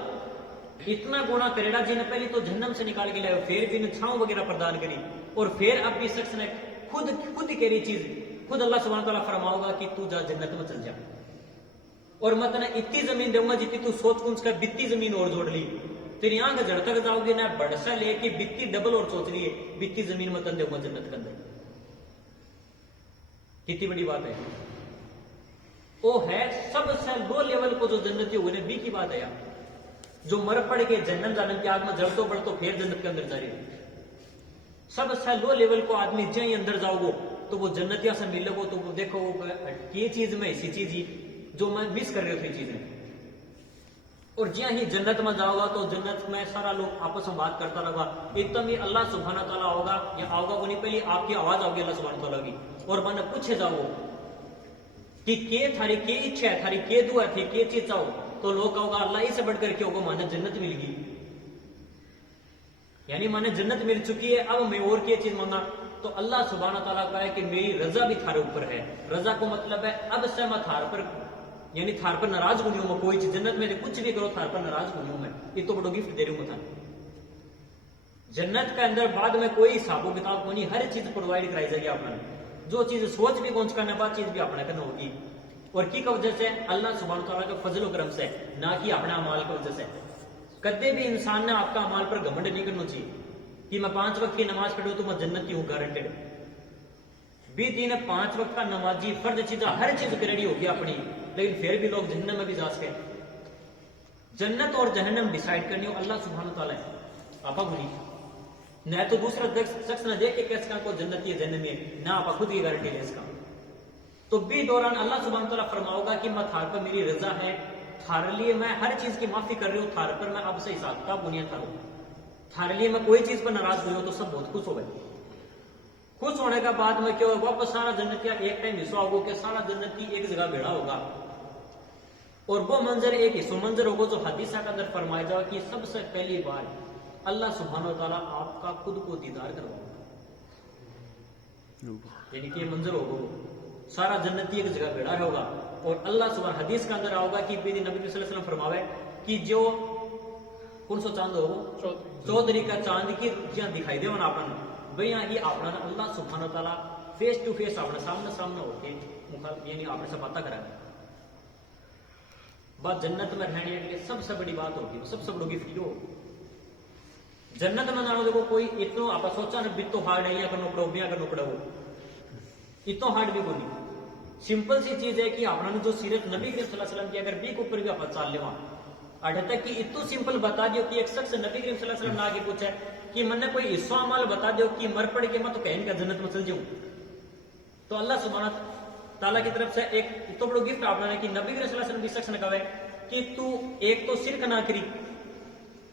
اتنا گناہ کریڑا جی نے پہلے تو جہنم سے نکال کے لائے پھر بھی نے چھاؤں وغیرہ پردان کری اور پھر اب بھی شخص نے خود ہی کہہ رہی چیز خود اللہ سبحانہ تعالیٰ فرماؤ گا کہ تو جا جنت میں چل جا اور میں تنے اتنی زمین دوں گا جتنی تو سوچ کونچ کر بتی زمین اور جوڑ لی تیری آنکھ جڑ تک جاؤ گے نہ بڑسا لے کے بتی ڈبل اور سوچ لیے بتی زمین میں تن دوں گا جنت کے اندر. کتنی بڑی بات ہے. وہ ہے سب سے لو لیول کو جو جنتی ہوئے بھی کی بات ہے یار، جو مر پڑ کے جنت جانے کی آگ میں جڑ تو بڑھ تو پھر جنت کے اندر جا رہی ہے. سب سے لو لیول کو آدمی جائیں اندر جاؤ گو تو وہ جنتیاں سے ملے گو تو وہ دیکھو یہ چیز میں اسی چیز ہی جو میں مس کر رہی ہوں چیزیں. اور جہاں ہی جنت میں جاؤ گا تو جنت میں سارا لوگ آپس میں بات کرتا رہا ایک دم ہی اللہ سبحانہ تعالیٰ ہوگا یا آؤگا وہ نہیں پہلے آپ کی آواز آؤگی اللہ سبحانہ تعالیٰ کی اور میں نے پوچھے جاؤ کہ تھاری کی اچھا ہے تھاری کی دعا تھی کی چیز چاہو تو لوگ کہو گا اللہ ہی سے بڑھ کر کے ہوگا مانے جنت مل گئی یعنی مانے جنت مل چکی ہے اب میں اور کی چیز مانگا تو اللہ سبحانہ تعالیٰ کا ہے کہ میری رضا بھی تھارے اوپر ہے. رضا کو مطلب ہے اب سے میں تھار پر یعنی تھار پر ناراض ہوں میں کوئی چیز جنت میں کچھ بھی کرو تھار پر ناراض ہوں میں یہ تو بڑا گفٹ دے رہی ہوں میں जन्नत के अंदर बाद में कोई हिसाबो किताब को नहीं, हर चीज प्रोवाइड कराई जाएगी आपने, जो चीज सोच भी पहुंच करने बाद चीज भी अपने करना होगी। और की वजह से अल्लाह सुब्हानहू तआला के फजल और करम से, ना कि अपने अमाल की वजह से। कदे भी इंसान ने आपका अमाल पर घमंड नहीं करना चाहिए कि मैं 5 वक्त की नमाज पढ़ूं तो मैं जन्नती हूं गारंटेड। भी दिन 5 वक्त का नमाजी फर्ज चीजा हर चीज रेडी होगी अपनी, लेकिन फिर भी लोग जहन्नम में भी जा सके। जन्नत और जहन्नम डिसाइड करनी हो अल्लाह सुब्हानहू तआला है, आपा गुनी न तो दूसरा शख्स न देख के कैसे को जन्नती है जन्नत में, ना आपा खुद की गारंटी ले इसका। तो भी दौरान अल्लाह सुब्हानहू तआला फरमाओगा कि मैं थार पर मेरी रजा है, थारे लिए मैं हर चीज की माफी कर रही हूँ, थार पर मैं अब से हिसाब का बुनियाद थारू, थारे लिए मैं कोई चीज पर नाराज हुई हूं तो सब बहुत खुश हो गए। खुश होने का बाद में क्या होगा, वापस सारा जन्नतिया एक टाइम हिस्सा होगा कि सारा जन्नती एक जगह भेड़ा होगा, और वो मंजर एक हिस्सों मंजर होगा जो हदीसा के अंदर फरमाया जाएगा कि सबसे पहली बार अल्लाह सुब्हानहू तआला आपका खुद को दीदार करवाएगा। यानी कि ये मंजर होगा, सारा जन्नती एक जगह भेड़ा होगा, और अल्लाह सुबह हदीस के अंदर आओगा कि नबी सल्लल्लाहु अलैहि वसल्लम फरमावे कि जो कौन सो चांद हो, चौधरी का चांद की जहां दिखाई दे अपन भाई यहाँ ही अपना अल्लाह सुब्हानहू तआला फेस टू फेस अपने सामने सामने होके यानी आपने से बातें कराएगा। बात जन्नत में रहने के लिए सबसे बड़ी बात होगी, सबसे बड़ी गिफ्ट हो जन्नत में जानो। देखो कोई इतो आप सोचा ना बितो हार्ड है, या करनो पड़ो बिया करनो पड़ो, इतो हार्ड भी कोई सिंपल सी चीज है कि अपना जो सीरत नबी करीम सल्लल्लाहु अलैहि वसल्लम की अगर बी के ऊपर भी आप चाल लेवा अठे तक कि इतो सिंपल बता दियो कि एक शख्स नबी करीम सल्लल्लाहु अलैहि वसल्लम आगे पूछे कि मैंने कोई हिस्सा अमाल बता दो कि मर पड़ के मैं तो कहीं का जन्नत में चल जाऊं, तो अल्लाह सुब्हानहू तआला की तरफ से एक इतो बड़ो गिफ्ट आपने कि नबी करीम सल्लल्लाहु अलैहि वसल्लम भी शख्स ने कहे कि तू एक तो शिरक ना करी,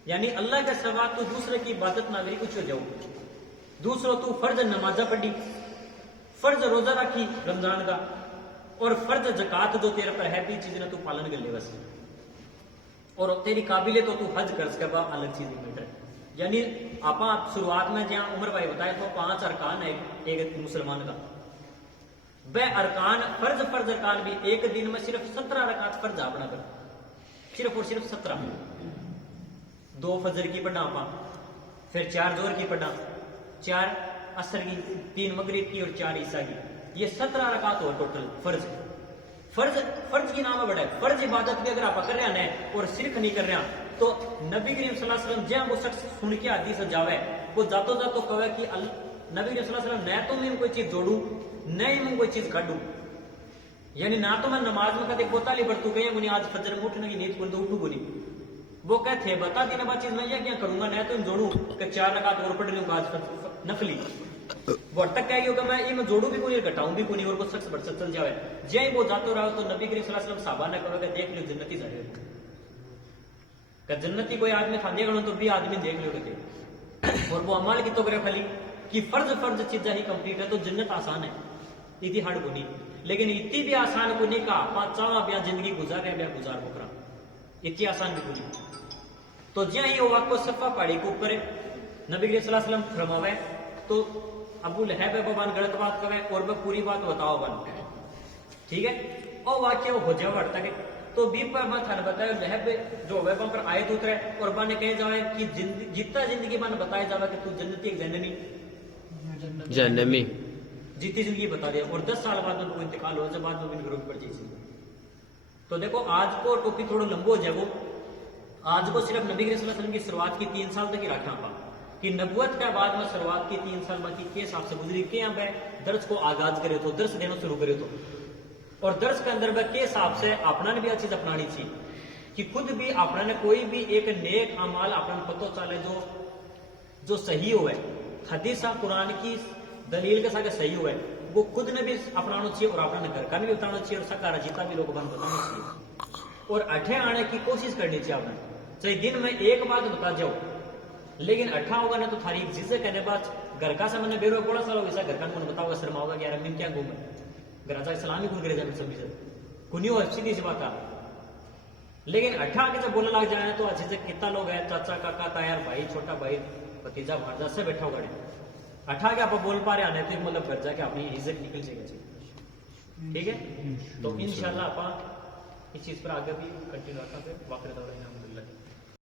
यानी अल्लाह के सिवा तू दूसरे की इबादत ना करी कुछ हो जाओ, दूसरो तू फर्ज नमाजा पढ़ी, फर्ज रोजा रखी रमजान का, और फर्ज जकात जो तेरे पर है भी चीज ना तू पालन कर ले बस, और तेरी काबिलियत तो तू हज कर सके अलग चीज मैटर। यानी आप शुरुआत में जहां उमर भाई बताए तो 5 अरकान है एक मुसलमान का, वह अरकान फर्ज अरकान भी एक दिन में सिर्फ 17 रकात फर्ज अपना कर, सिर्फ और सिर्फ 17, 2 फजर की पढ़ा आपा, फिर 4 जोहर की पढ़ा, 4 असर की, 3 मगरिब की और 4 ईसा की, ये 17 रकात हो टोटल फर्ज। फर्ज की नाम है बड़ा, फर्ज इबादत भी अगर आप कर रहे हैं और शिरक नहीं कर रहे हैं तो नबी करीम सल्लल्लाहु अलैहि वसल्लम जहां वो शख्स सुन के हदीस जावे वो जातो जातो कहे कि नबी करीम सल्लल्लाहु अलैहि वसल्लम न तो मैं कोई चीज जोड़ू न ही मैं कोई चीज काटू, यानी ना तो मैं नमाज में कदे बोताली बढ़तू गई मुझे आज फजर में उठने की नीयत कर उठू नहीं, वो कहते बता देने बाद चीज मैं क्या करूंगा, न तो जोड़ू कि 4 रकात और पढ़ लूंगा आज नफली, वो तक क्या होगा मैं इनमें जोड़ू भी कोई घटाऊं भी कोई, और वो शख्स बढ़ चल जाए जय वो जाते रहो तो नबी करीम सल्लल्लाहु अलैहि वसल्लम साहबा ने कहा देख लो जन्नती जा रहे हो, जन्नती कोई आदमी था देख लो तो भी आदमी देख लो कहते, और वो अमाल की तो करे खाली कि फर्ज चीजा ही कंप्लीट है तो जन्नत आसान है, इतनी हार्ड को नहीं, लेकिन इतनी भी आसान को नहीं कहा चाह ब्याह जिंदगी गुजार ब्याह गुजार बोकरा इतनी आसान भी को नहीं। तो ज्या ही आपको सफा पहाड़ी के ऊपर नबी करीम सल्लल्लाहु अलैहि वसल्लम फरमावे तो अबू लहब बन गलत बात करे और वह पूरी बात बताओ बन, ठीक है, और वाक्य हो जाए बढ़ता है तो भी पर मैं थाने बताया लहब जो वेब पर आयत उतरे और बने कहे जाए कि जितना जिंदगी बन बताया जाए कि तू जन्नती एक जन्ननी जहन्नमी जीती जिंदगी बता दिया, और 10 साल बाद में इंतकाल हो जाए बाद में घरों की पड़ जाए। तो देखो आज को टॉपिक थोड़ा लंबो हो जाए, वो आज को सिर्फ नबी करीम सल्लल्लाहु अलैहि वसल्लम की शुरुआत की 3 साल तक ही रखा पा कि नबुवत के बाद में शुरुआत की 3 साल बाकी के हिसाब से गुजरी के यहाँ दर्स को आगाज करे तो दर्स देना शुरू करे तो, और दर्स के अंदर के हिसाब से अपना ने भी अच्छी चीज अपनानी चाहिए कि खुद भी अपना ने कोई भी एक नेक अमाल अपना पतो चले जो सही हो, हदीसा कुरान की दलील के साथ सही हुआ वो खुद ने भी अपनाना चाहिए और अपना घर का भी बताना चाहिए, और सकारा जीता भी लोग बताना चाहिए, और अठे आने की कोशिश करनी चाहिए आपने, चाहे दिन में एक बात बता जाओ, लेकिन अठा होगा ना तो थारी जिसे कहने बाद घर का से मैंने बेरो बड़ा साल होगा घर का कौन बताओगा शर्मा होगा कि यार मैं क्या घूम घर का सलामी कौन करे जाए सभी कुनी हो सीधी सी बात है, लेकिन अठा आके जब बोलने लग जाए तो अच्छे से कितना लोग है चाचा काका ताया भाई छोटा भाई भतीजा भांजा से बैठा होगा, अठा के आप बोल पा रहे आने तो मतलब घर जाके अपनी इज्जत निकल जाएगा, ठीक है। तो इंशाल्लाह आप इस चीज पर आगे भी कंटिन्यू रखा फिर वाकई